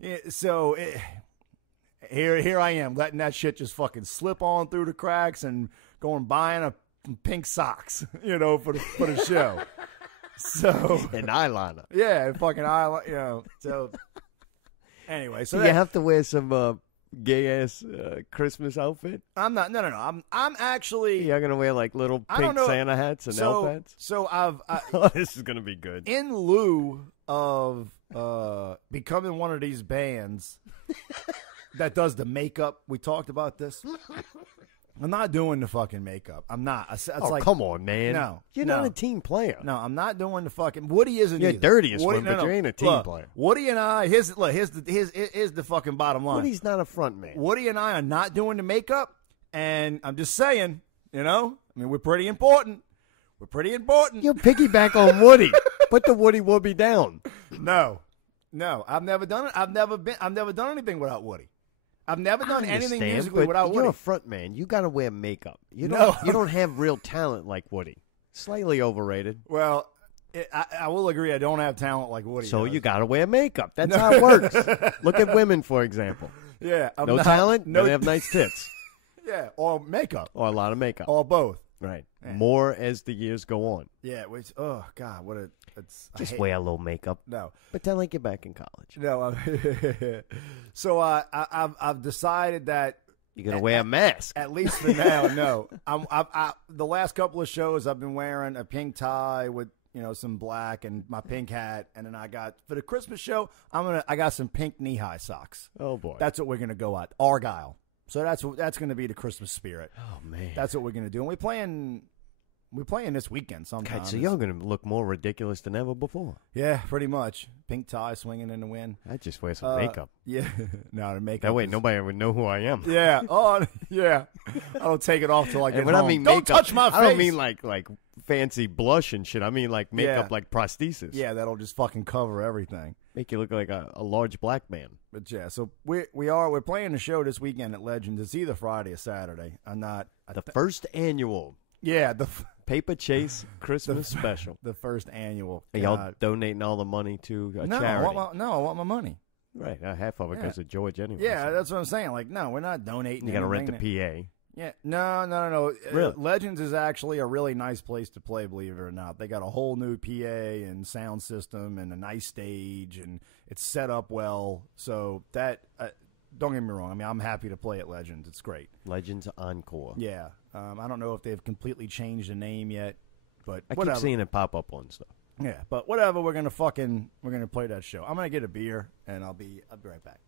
Yeah, so here I am letting that shit just fucking slip on through the cracks and going buying a pink socks, you know, for the show. So An eyeliner. yeah, fucking you know. So anyway, so Do you have to wear some gay ass Christmas outfit? I'm not. No. I'm actually. You're gonna wear like little I don't pink know. Santa hats and elf hats. So Oh, this is gonna be good. in lieu of becoming one of these bands that does the makeup. We talked about this. I'm not doing the fucking makeup. I'm not. It's like, come on, man. No, You're no. not a team player. no, I'm not doing the fucking. Woody isn't. You're either. dirtiest Woody, one, but you ain't a team Look, player. Woody and I. Here's the fucking bottom line. Woody's not a front man. Woody and I are not doing the makeup, and I'm just saying, you know, I mean, we're pretty important. We're pretty important. You piggyback on Woody. Put the Woody Wooby down. No, I've never done it. I've never done anything without Woody. I've never done anything Understand, musically but without you're Woody. a front man. You got to wear makeup. You don't. No. You don't have real talent like Woody. Slightly overrated. Well, I will agree. I don't have talent like Woody. So does. you got to wear makeup. That's how it works. Look at women, for example. yeah, I'm No not- talent. No, they have nice tits yeah, or makeup, or a lot of makeup. or both. Right. Yeah. More as the years go on. Yeah, which God, what a it's I Just hate- wear a little makeup. No, Pretend like you're back in college. no. So I've decided that You're gonna wear a mask. at least for now, no. The last couple of shows I've been wearing a pink tie with some black and my pink hat, and then I got for the Christmas show I got some pink knee high socks. Oh boy. That's what we're gonna go at Argyle. So that's gonna be the Christmas spirit. Oh man. That's what we're gonna do. And we're playing this weekend sometime. God, so you're gonna look more ridiculous than ever before. Yeah, pretty much. Pink tie swinging in the wind. I just wear some makeup. Yeah, no, the makeup. That way is- nobody would know who I am. Yeah. Oh, yeah. I don't take it off till I get And when home. I mean Don't makeup, touch my face. I don't mean like fancy blush and shit. I mean like makeup Yeah. like prosthesis. Yeah, that'll just fucking cover everything. Make you look like a large black man. But yeah, so we're playing the show this weekend at Legends. It's either Friday or Saturday. I'm not. The first annual Yeah, Paper Chase Christmas special. the first annual. And y'all God. donating all the money to a No, charity. I want my money. Right, half of it Yeah. goes to George anyway. Yeah, so that's what I'm saying. Like, no, we're not donating. you got to rent the anything. PA. Yeah, no. Really? Legends is actually a really nice place to play, believe it or not. They got a whole new PA and sound system and a nice stage, and it's set up well. So that, don't get me wrong. I mean, I'm happy to play at Legends. It's great. Legends Encore. Yeah. I don't know if they've completely changed the name yet, but I whatever. keep seeing it pop up on stuff. Yeah, but whatever. We're gonna play that show. I'm gonna get a beer, and I'll be right back.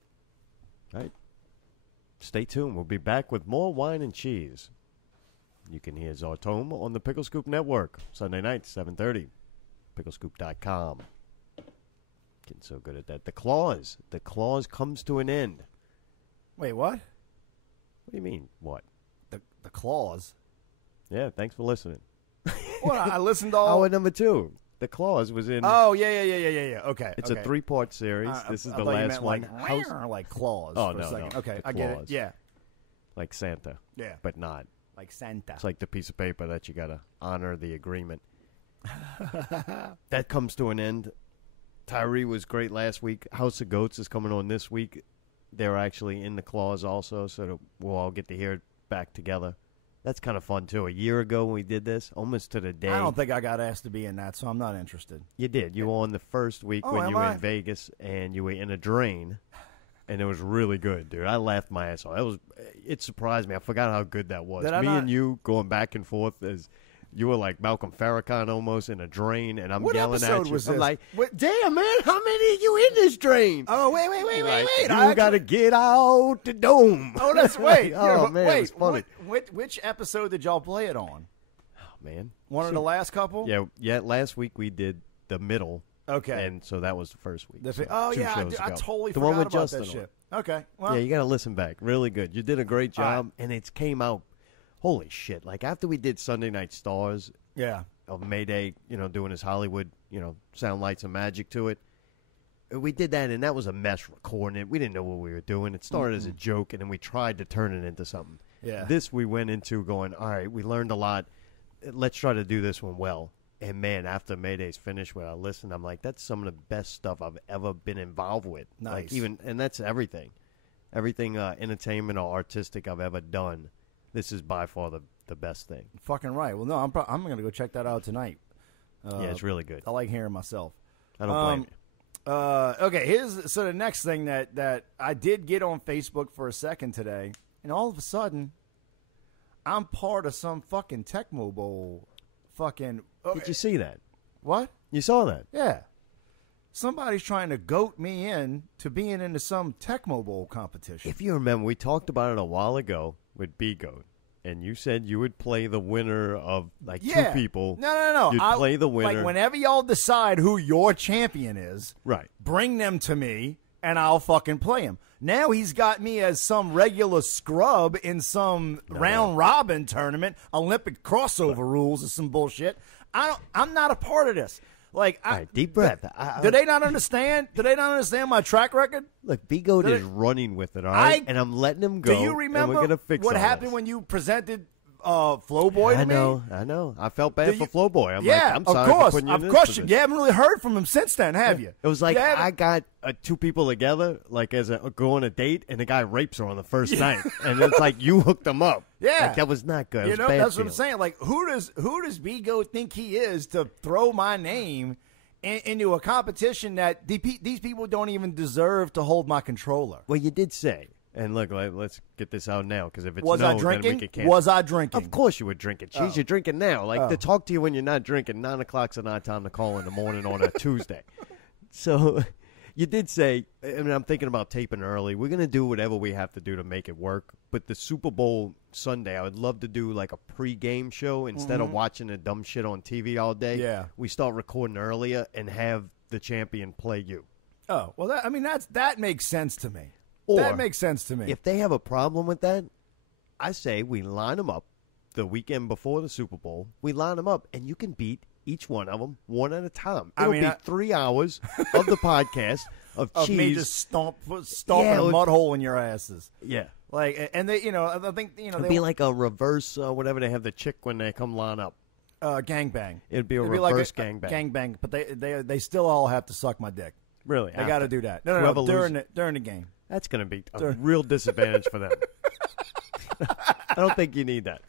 All right. Stay tuned. We'll be back with more Wine and Cheese. You can hear Zartome on the Pickle Scoop Network, Sunday night, 7:30. Picklescoop.com. Getting so good at that. The Clause. The Clause comes to an end. Wait, what? What do you mean, what? The clause. Yeah, thanks for listening. Well, I listened to all. Hour number 2. The Clause was in. Oh yeah. Okay, It's okay. a 3-part series. This is I the thought you last meant one. like claws. Oh, for no, a second. no. Okay, The I get it. claws. Yeah, Like Santa, yeah, but not. like Santa. It's like the piece of paper that you got to honor the agreement. That comes to an end. Tyree was great last week. House of Goats is coming on this week. They're actually in the Clause also, so that we'll all get to hear it back together. That's kind of fun, too. A year ago when we did this, almost to the day. I don't think I got asked to be in that, so I'm not interested. You did. You were on the first week Oh, when am you were I? in Vegas, and you were in a drain, and it was really good, dude. I laughed my ass off. It surprised me. I forgot how good that was. Did I Me not- and you going back and forth as You were like Malcolm Farrakhan almost in a drain, and I'm What yelling at episode you. was I'm this? like, What- damn, man, how many of you in this drain? Oh, wait. Like, I you actually- got to get out the dome. Oh, that's wait. Oh, yeah, man, wait, it was funny. Which episode did y'all play it on? Oh, man. One of the last couple? Yeah, last week we did the middle. Okay. And so that was the first week. So Oh, 2 yeah, shows I ago. totally the forgot one with about Justin that on shit. it. Okay. Well, Yeah, you got to listen back. Really good. You did a great All right. job, and it came out. Holy shit! Like after we did Sunday Night Stars yeah. of Mayday, doing his Hollywood, sound, lights, and magic to it. We did that, and that was a mess recording it. We didn't know what we were doing. It started as a joke, and then we tried to turn it into something. Yeah. This we went into going, all right, we learned a lot. Let's try to do this one well. And, man, after Mayday's finished, when I listened, I'm like, that's some of the best stuff I've ever been involved with. Nice. Like and that's everything. Everything entertainment or artistic I've ever done. This is by far the best thing. Fucking right. Well, no, I'm going to go check that out tonight. Yeah, it's really good. I like hearing myself. I don't blame you. Okay, so the next thing that I did get on Facebook for a second today, and all of a sudden, I'm part of some fucking Tecmo Bowl fucking... Did you see that? What? You saw that? Yeah. Somebody's trying to goat me in to being into some Tecmo Bowl competition. If you remember, we talked about it a while ago with B-Goat, and you said you would play the winner of, like, Yeah. 2 people. No. You'd play the winner. Like, whenever y'all decide who your champion is, Right. bring them to me, and I'll fucking play him. Now he's got me as some regular scrub in some round-robin tournament, Olympic crossover rules or some bullshit. I'm not a part of this. Like, All right, deep breath. Do they not understand? Do they not understand my track record? Look, B-Goat Did is it- running with it, all right? And I'm letting him go. Do you and remember we're gonna fix what all happened this. when you presented Flowboy to me? I know. I felt bad Do for you- Flowboy. I'm yeah, like, I'm sorry of course, for putting you in of this course. position. You haven't really heard from him since then, have you? It was like You haven't- I got 2 people together, like as go on a date, and the guy rapes her on the first night, and it's like you hooked them up. Yeah. Like, that was not good. It You was know, bad that's what I'm feeling. saying. Like, who does Bigo think he is to throw my name into a competition that these people don't even deserve to hold my controller? Well, you did say, and look, let's get this out now, because if it's Was no, I then we drinking? can cancel. Was I drinking? Of course you were drinking. Jeez, you're drinking now. Like, to talk to you when you're not drinking, 9 o'clock's not time to call in the morning on a Tuesday. So you did say, I mean, I'm thinking about taping early. We're going to do whatever we have to do to make it work. But the Super Bowl Sunday, I would love to do like a pre-game show instead of watching the dumb shit on TV all day. Yeah. We start recording earlier and have the champion play you. Oh, well, that makes sense to me. Or that makes sense to me. If they have a problem with that, I say we line them up the weekend before the Super Bowl. We line them up, and you can beat each one of them one at a time. It'll be 3 hours of the podcast of of cheese. me just stomping Yeah, a mud hole in your asses. Yeah. Like, and they, I think, It'd they be like a reverse, whatever they have the chick when they come line up. gangbang. It'd be a It'd reverse like gangbang. Gangbang, but they still all have to suck my dick. Really? They got to do that. No, Whoever during the game. That's going to be a real disadvantage for them. I don't think you need that.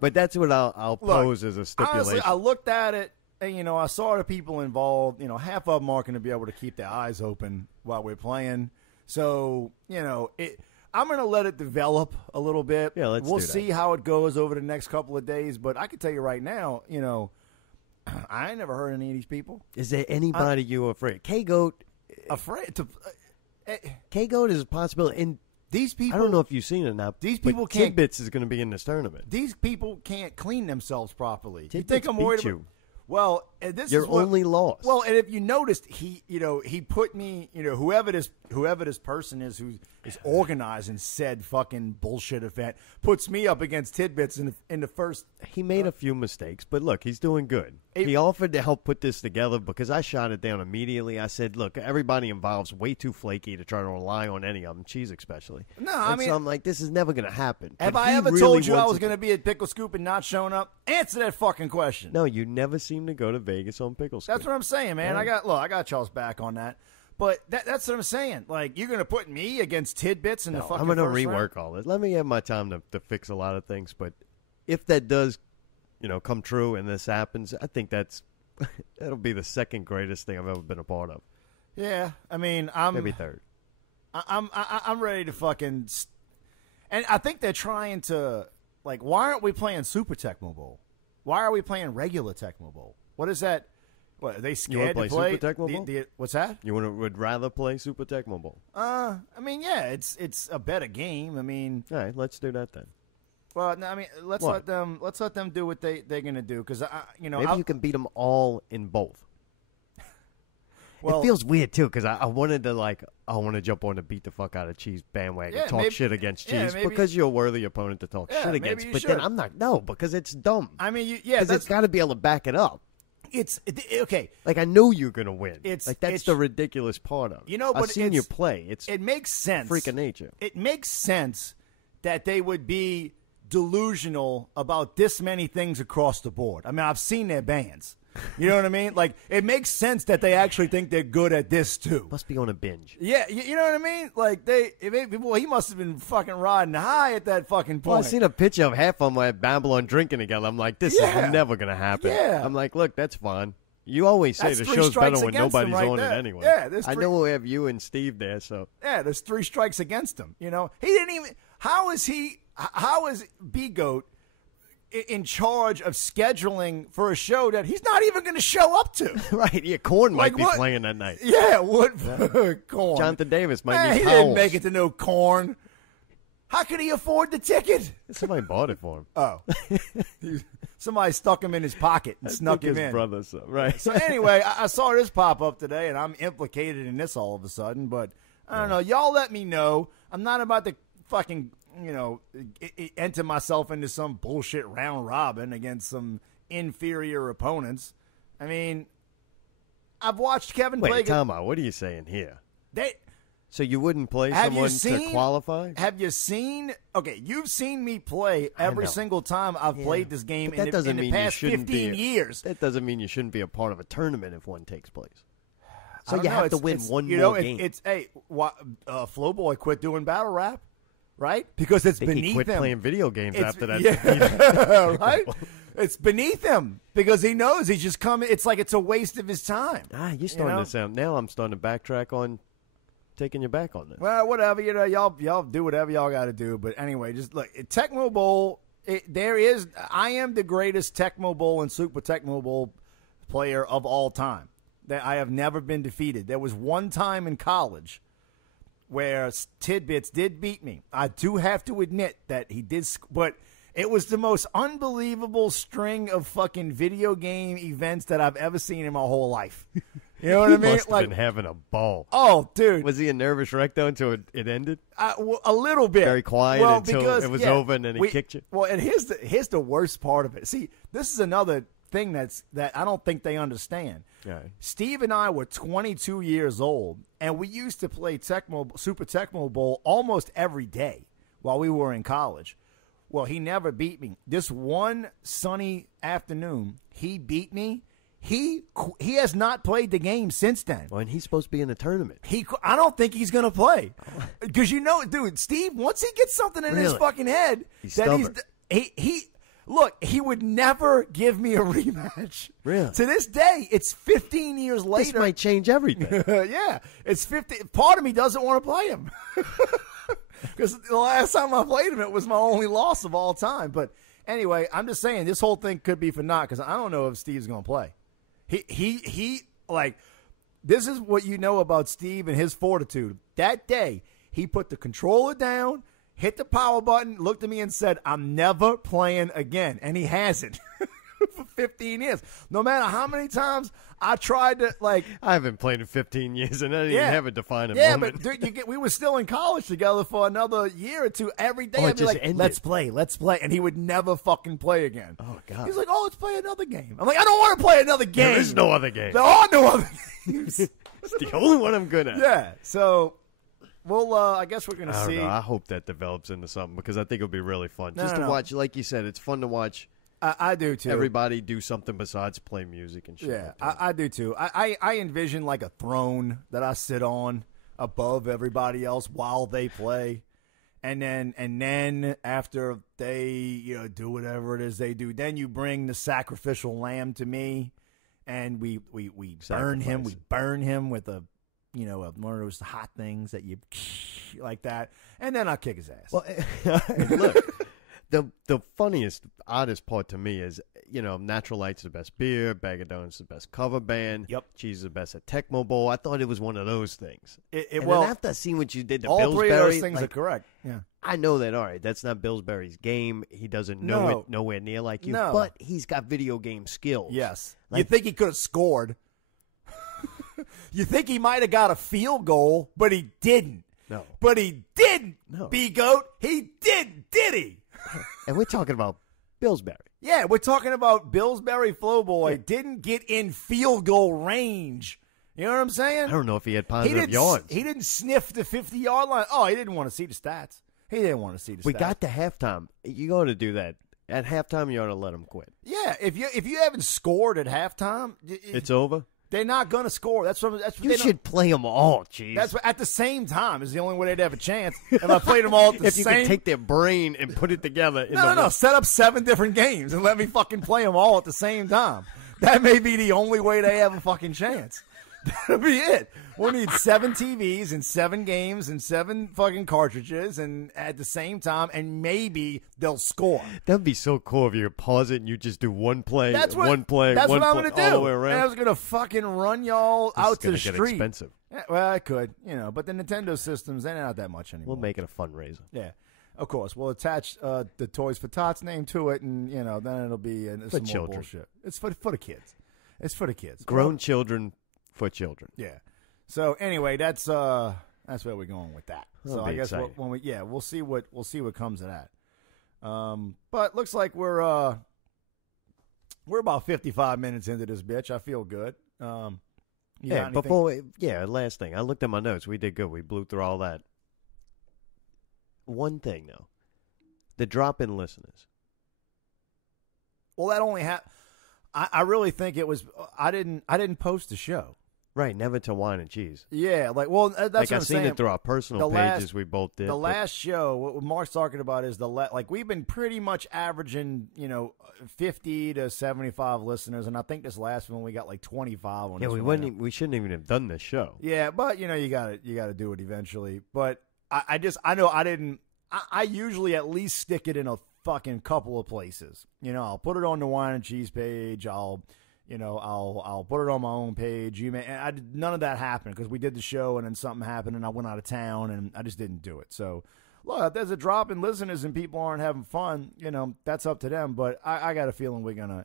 But that's what I'll pose as a stipulation. Honestly, I looked at it, and I saw the people involved. Half of them aren't going to be able to keep their eyes open while we're playing. So, I'm going to let it develop a little bit. Yeah, let's We'll do that. see how it goes over the next couple of days. But I can tell you right now, I ain't never heard any of these people Is there anybody you're afraid? K-Goat. afraid to. K-Goat is a possibility. And These people. I don't know if you've seen it now. These but people can't- Tidbits is going to be in this tournament. These people can't clean themselves properly. You Tidbits think I'm worried beat about? you. Well, and this Your is what, only loss. Well, and if you noticed, he put me, whoever this person is who is organizing said fucking bullshit event puts me up against Tidbits in the first. He made a few mistakes, but look, he's doing good. He offered to help put this together because I shot it down immediately. I said, look, everybody involved's way too flaky to try to rely on any of them, cheese especially. No, I And mean- so I'm like, this is never going to happen. Have But I he ever really told you I wants was it going to be at Pickle Scoop and not showing up? Answer that fucking question. No, you never seem to go to Vegas on Pickle Scoop. That's what I'm saying, man. Yeah. I got y'all's back on that. But that's what I'm saying. Like, you're going to put me against Tidbits in the fucking I'm going to first round? rework all this. Let me have my time to fix a lot of things. But if that does, come true and this happens, I think that'll be the second greatest thing I've ever been a part of. Yeah, I mean, Maybe third. I'm ready to fucking, and I think they're trying to, like, why aren't we playing Super Tecmo Bowl? Why are we playing regular Tecmo Bowl? What is that? What, are they scared play to play? Super Tecmo Bowl? What's that? You would rather play Super Tecmo Bowl? I mean, yeah, it's a better game. I mean, All right, let's do that then. well, no, I mean, let's What? let them do what they're gonna do because Maybe you can beat them all in both. Well, it feels weird too because I wanted to I want to jump on the beat the fuck out of Cheese bandwagon, Yeah, talk maybe- shit against yeah, Cheese maybe- because you're a worthy opponent to talk Yeah, shit maybe against. you But then should. I'm not because it's dumb. I mean, yeah, Because that's it's got to be able to back it up. okay. Like I know you're gonna win. It's- like that's it's- the ridiculous part of it. You know, I've but seen you it's- play. It's It makes sense. freak of nature. It makes sense that they would be delusional about this many things across the board. I mean, I've seen their bands. You know what I mean? Like, it makes sense that they actually think they're good at this too. Must be on a binge. Yeah, you know what I mean? Like, he must have been fucking riding high at that fucking Well, I point. seen a picture of half of them at Babylon drinking together. I'm like, this Yeah. is never gonna happen. Yeah. I'm like, look, that's fine. You always say That's the 3 show's better strikes when against them nobody's right on there. it anyway. Yeah, there's I 3 know we have you and Steve there, so Yeah, there's 3 strikes against him. You know, he didn't even. How is B-Goat in charge of scheduling for a show that he's not even going to show up to? right. Yeah, Korn might Like be what? playing that night. Yeah, what Corn? Jonathan Davis might Man, be he Powell. didn't make it to no Corn. How could he afford the ticket? Somebody bought it for him. Oh, somebody stuck him in his pocket and snuck him his in. brother, so, right? So anyway, I saw this pop up today, and I'm implicated in this all of a sudden. But I don't know. Y'all let me know. I'm not about to fucking enter myself into some bullshit round robin against some inferior opponents. I mean, I've watched Kevin play. Wait, time out. What are you saying here? They So you wouldn't play Have you someone to seen- qualify? have you seen? Okay, you've seen me play every know. single time I've Yeah. played this game But that in doesn't the mean you past shouldn't be 15 years. That doesn't mean you shouldn't be a part of a tournament if one takes place. I So don't you know. have to It's- win it's- one you more know, game. It's Flowboy quit doing battle rap, right? Because it's I think he beneath quit him. playing video games It's- after that. yeah, right? It's beneath him because he knows he's just coming. It's like it's a waste of his time. You're starting know? to sound. Now I'm starting to backtrack on taking you back on this. Well, whatever, y'all do whatever y'all got to do. But anyway, just look, Tecmo Bowl. I am the greatest Tecmo Bowl and Super Tecmo Bowl player of all time. That I have never been defeated. There was one time in college where Tidbits did beat me. I do have to admit that he did, but it was the most unbelievable string of fucking video game events that I've ever seen in my whole life. You know what He I mean? must have been having a ball. Oh, dude. Was he a nervous wreck though until it ended? A little bit. Very quiet well, until because, it was over and then he kicked you? Well, and here's the worst part of it. See, this is another thing that I don't think they understand. Right. Steve and I were 22 years old, and we used to play Super Tecmo Bowl almost every day while we were in college. Well, he never beat me. This one sunny afternoon, he beat me. He has not played the game since then. Well, and he's supposed to be in a tournament. I don't think he's going to play. Because dude, Steve, once he gets something in his Really? fucking head, He's that stubborn. look, he would never give me a rematch. Really? To this day, it's 15 years This later. might change everything. Yeah, it's 50. Part of me doesn't want to play him. Because the last time I played him, it was my only loss of all time. But anyway, I'm just saying this whole thing could be for naught because I don't know if Steve's going to play. He like, this is what you know about Steve and his fortitude. That day, he put the controller down, hit the power button, looked at me and said, "I'm never playing again." And he hasn't for 15 years. No matter how many times I tried to, like, I haven't played in 15 years, and I didn't Yeah. even have a defining yeah, moment. but dude, we were still in college together for another year or two. Every day, Oh, it I'd be just like, ended. let's play. And he would never fucking play again. Oh, God. He's like, oh, let's play another game. I'm like, I don't want to play another game. There is no other game. There are no other games. It's the only one I'm good at. Yeah, so, well, I guess we're going to I don't see. know. I hope that develops into something because I think it'll be really fun. No, Just no, to no. watch, like you said, it's fun to watch I do, too. everybody do something besides play music and shit. Yeah, like that. I do, too. I envision, like, a throne that I sit on above everybody else while they play. And then after they do whatever it is they do, then you bring the sacrificial lamb to me, and we burn him. We burn him with a one of those hot things that you like that, and then I kick his ass. Well, look, The funniest, oddest part to me is, Natural Light's the best beer, Bag of Donuts the best cover band, Yep. Cheese is the best at Tecmo Bowl. I thought it was one of those things. Then Well, after seeing what you did to all Pillsbury, three of those things like, are correct. Yeah. I know that, all right, that's not Pillsbury's game. He doesn't know No. it nowhere near like you, No. but he's got video game skills. Yes. Like- You think he could have scored. You think he might have got a field goal, but he didn't. No. But he didn't, No. B-Goat. He didn't, did he? And we're talking about Pillsbury. Yeah, we're talking about Pillsbury Flowboy didn't get in field goal range. You know what I'm saying? I don't know if he had positive yards. He didn't sniff the 50-yard line. Oh, he didn't want to see the stats. He didn't want to see the stats. We got to halftime. You ought to do that. At halftime, you ought to let him quit. Yeah, if you haven't scored at halftime, It's over. they're not going to score. That's what You they don't- should play them all, Cheese. That's what, at the same time is the only way they'd have a chance. If I played them all at the if you same could take their brain and put it together. No. Set up 7 different games and let me fucking play them all at the same time. That may be the only way they have a fucking chance. That'll be it. We'll need 7 TVs and 7 games and 7 fucking cartridges and at the same time, and maybe they'll score. That'd be so cool if you pause it and you just do one play, That's what one play, That's one what I'm play, going to all do. the way around. And I was going to fucking run y'all out to the It's gonna street. get expensive. Yeah, well, I could, but the Nintendo systems, they're not that much anymore. We'll make it a fundraiser. Yeah. Of course, we'll attach the Toys for Tots name to it, and then it'll be some more children. bullshit. It's for the kids. It's for the kids. Grown children for children. Yeah. So anyway, that's where we're going with that. That'll So be I guess exciting. we'll see what comes of that. But looks like we're about 55 minutes into this bitch. I feel good. You got anything? Last thing. I looked at my notes. We did good. We blew through all that. One thing though, the drop-in listeners. Well, that only I really think it was. I didn't post the show. Right, never to Whine and Cheese. Yeah, that's what I'm I've saying. seen it through our personal The pages. last- We both did. The but- last show, what Mark's talking about is we've been pretty much averaging, 50 to 75 listeners, and I think this last one we got like 25 on. Yeah, this we one. we shouldn't even have done this show. Yeah, but you gotta do it eventually. But I usually at least stick it in a fucking couple of places. I'll put it on the Whine and Cheese page. I'll put it on my own page. None of that happened because we did the show and then something happened and I went out of town and I just didn't do it. So, look, if there's a drop in listeners and people aren't having fun, that's up to them. But I got a feeling we're gonna,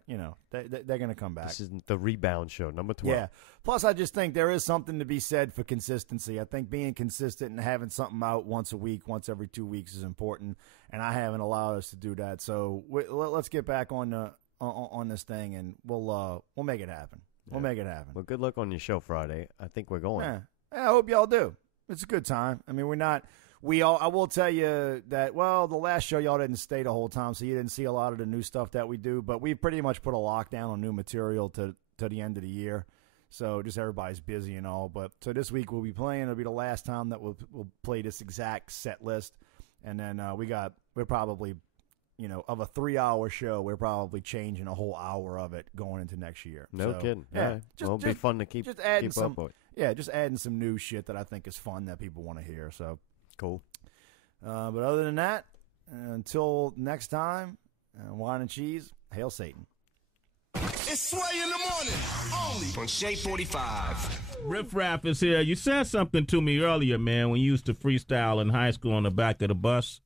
they're gonna come back. This is the rebound show, number 12. Yeah. Plus, I just think there is something to be said for consistency. I think being consistent and having something out once a week, once every 2 weeks is important, and I haven't allowed us to do that. So let's get back on this thing, and we'll make it happen. We'll make it happen. Well, good luck on your show Friday. I think we're going. Yeah. I hope y'all do. It's a good time. I mean, I will tell you that, well, the last show y'all didn't stay the whole time, so you didn't see a lot of the new stuff that we do, but we pretty much put a lockdown on new material to the end of the year. So just everybody's busy and all. But so this week we'll be playing. It'll be the last time that we'll play this exact set list. And then we're probably, of a 3-hour show, we're probably changing a whole hour of it going into next year. No So, kidding. Yeah. Right. It'll be fun to keep adding up with. Yeah, just adding some new shit that I think is fun that people want to hear. So Cool. but other than that, until next time, Whine and Cheese, hail Satan. It's Sway in the morning, only on Shea 45. Riff Raff is here. You said something to me earlier, man, when you used to freestyle in high school on the back of the bus.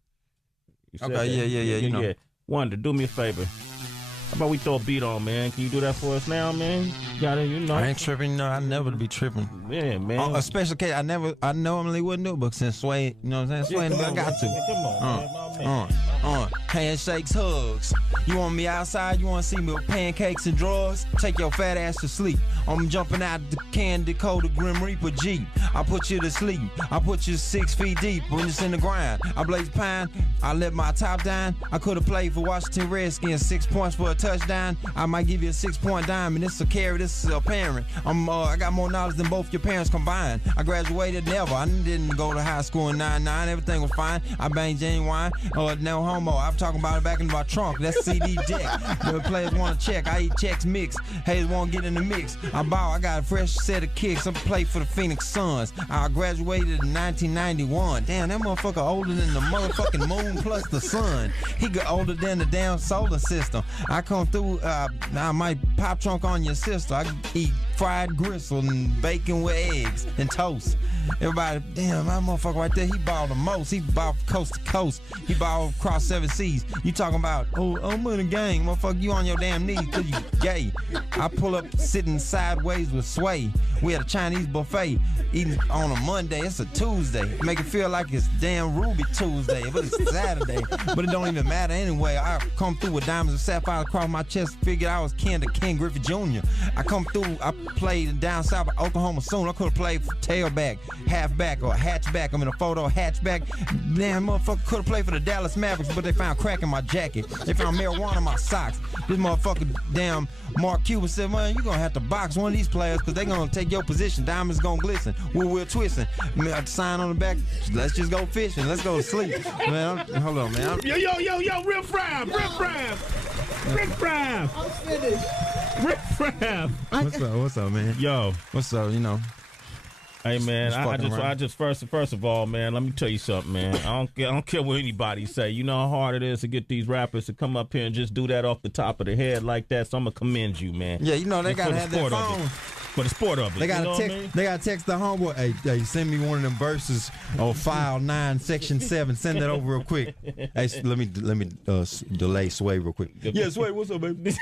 You said Okay, that. yeah, you know. Wonder, do me a favor. How about we throw a beat on, man? Can you do that for us now, man? You got it, I ain't tripping, I never be tripping. Yeah, man. A special case, I normally wouldn't do it, but since Sway, you know what I'm saying? Sway, I got to. Come on, man. Handshakes, hugs. You want me outside? You want to see me with pancakes and drawers? Take your fat ass to sleep. I'm jumping out the Candy Dakota Grim Reaper Jeep. I put you to sleep. I put you 6 feet deep when it's in the ground. I blaze pine. I let my top down. I could have played for Washington Redskins. 6 points for a touchdown. I might give you a 6-point dime, and this is a carry. This is a parent. I got more knowledge than both your parents combined. I graduated never. I didn't go to high school in 99. Everything was fine. I banged genuine. No homo. I talking about it back in my trunk. That's CD deck. The players want to check. I eat checks mix. Haters want to get in the mix. I got a fresh set of kicks. I'm play for the Phoenix Suns. I graduated in 1991. Damn, that motherfucker older than the motherfucking moon plus the sun. He got older than the damn solar system. I come through, I might pop trunk on your sister. I eat fried gristle and bacon with eggs and toast. Everybody, damn, my motherfucker right there, he balled the most. He balled coast to coast. He balled across 7 seas. You talking about, oh, I'm in the gang. Motherfucker, you on your damn knees because you gay. I pull up sitting sideways with Sway. We had a Chinese buffet eating on a Monday. It's a Tuesday. Make it feel like it's damn Ruby Tuesday, but it's Saturday. But it don't even matter anyway. I come through with diamonds and sapphires across my chest. Figured I was kin to Ken Griffey Jr. I come through, I played down south of Oklahoma soon. I could have played tailback, halfback, or hatchback. I'm in a photo hatchback. Damn, motherfucker could have played for the Dallas Mavericks, but they found crack in my jacket. They found marijuana in my socks. This motherfucker, damn, Mark Cuban said, man, you're going to have to box one of these players because they're going to take your position. Diamonds going to glisten. We're twisting. Sign on the back. Let's just go fishing. Let's go to sleep. Man, hold on, man. Yo, Riff Raff. I'm finished. Riff Raff. What's up, man? Yo. What's up, you know? Hey man, I just first of all, man, let me tell you something, man. I don't care what anybody say. You know how hard it is to get these rappers to come up here and just do that off the top of the head like that. So I'm gonna commend you, man. Yeah, you know they gotta have their phone. For the sport of it. They gotta text. They gotta text the homeboy. Hey, send me one of them verses on file 9, section 7. Send that over real quick. Hey, let me delay Sway real quick. Yeah, Sway, what's up, baby?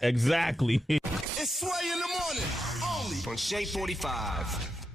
Exactly. It's Sway in the morning, only on Shade 45.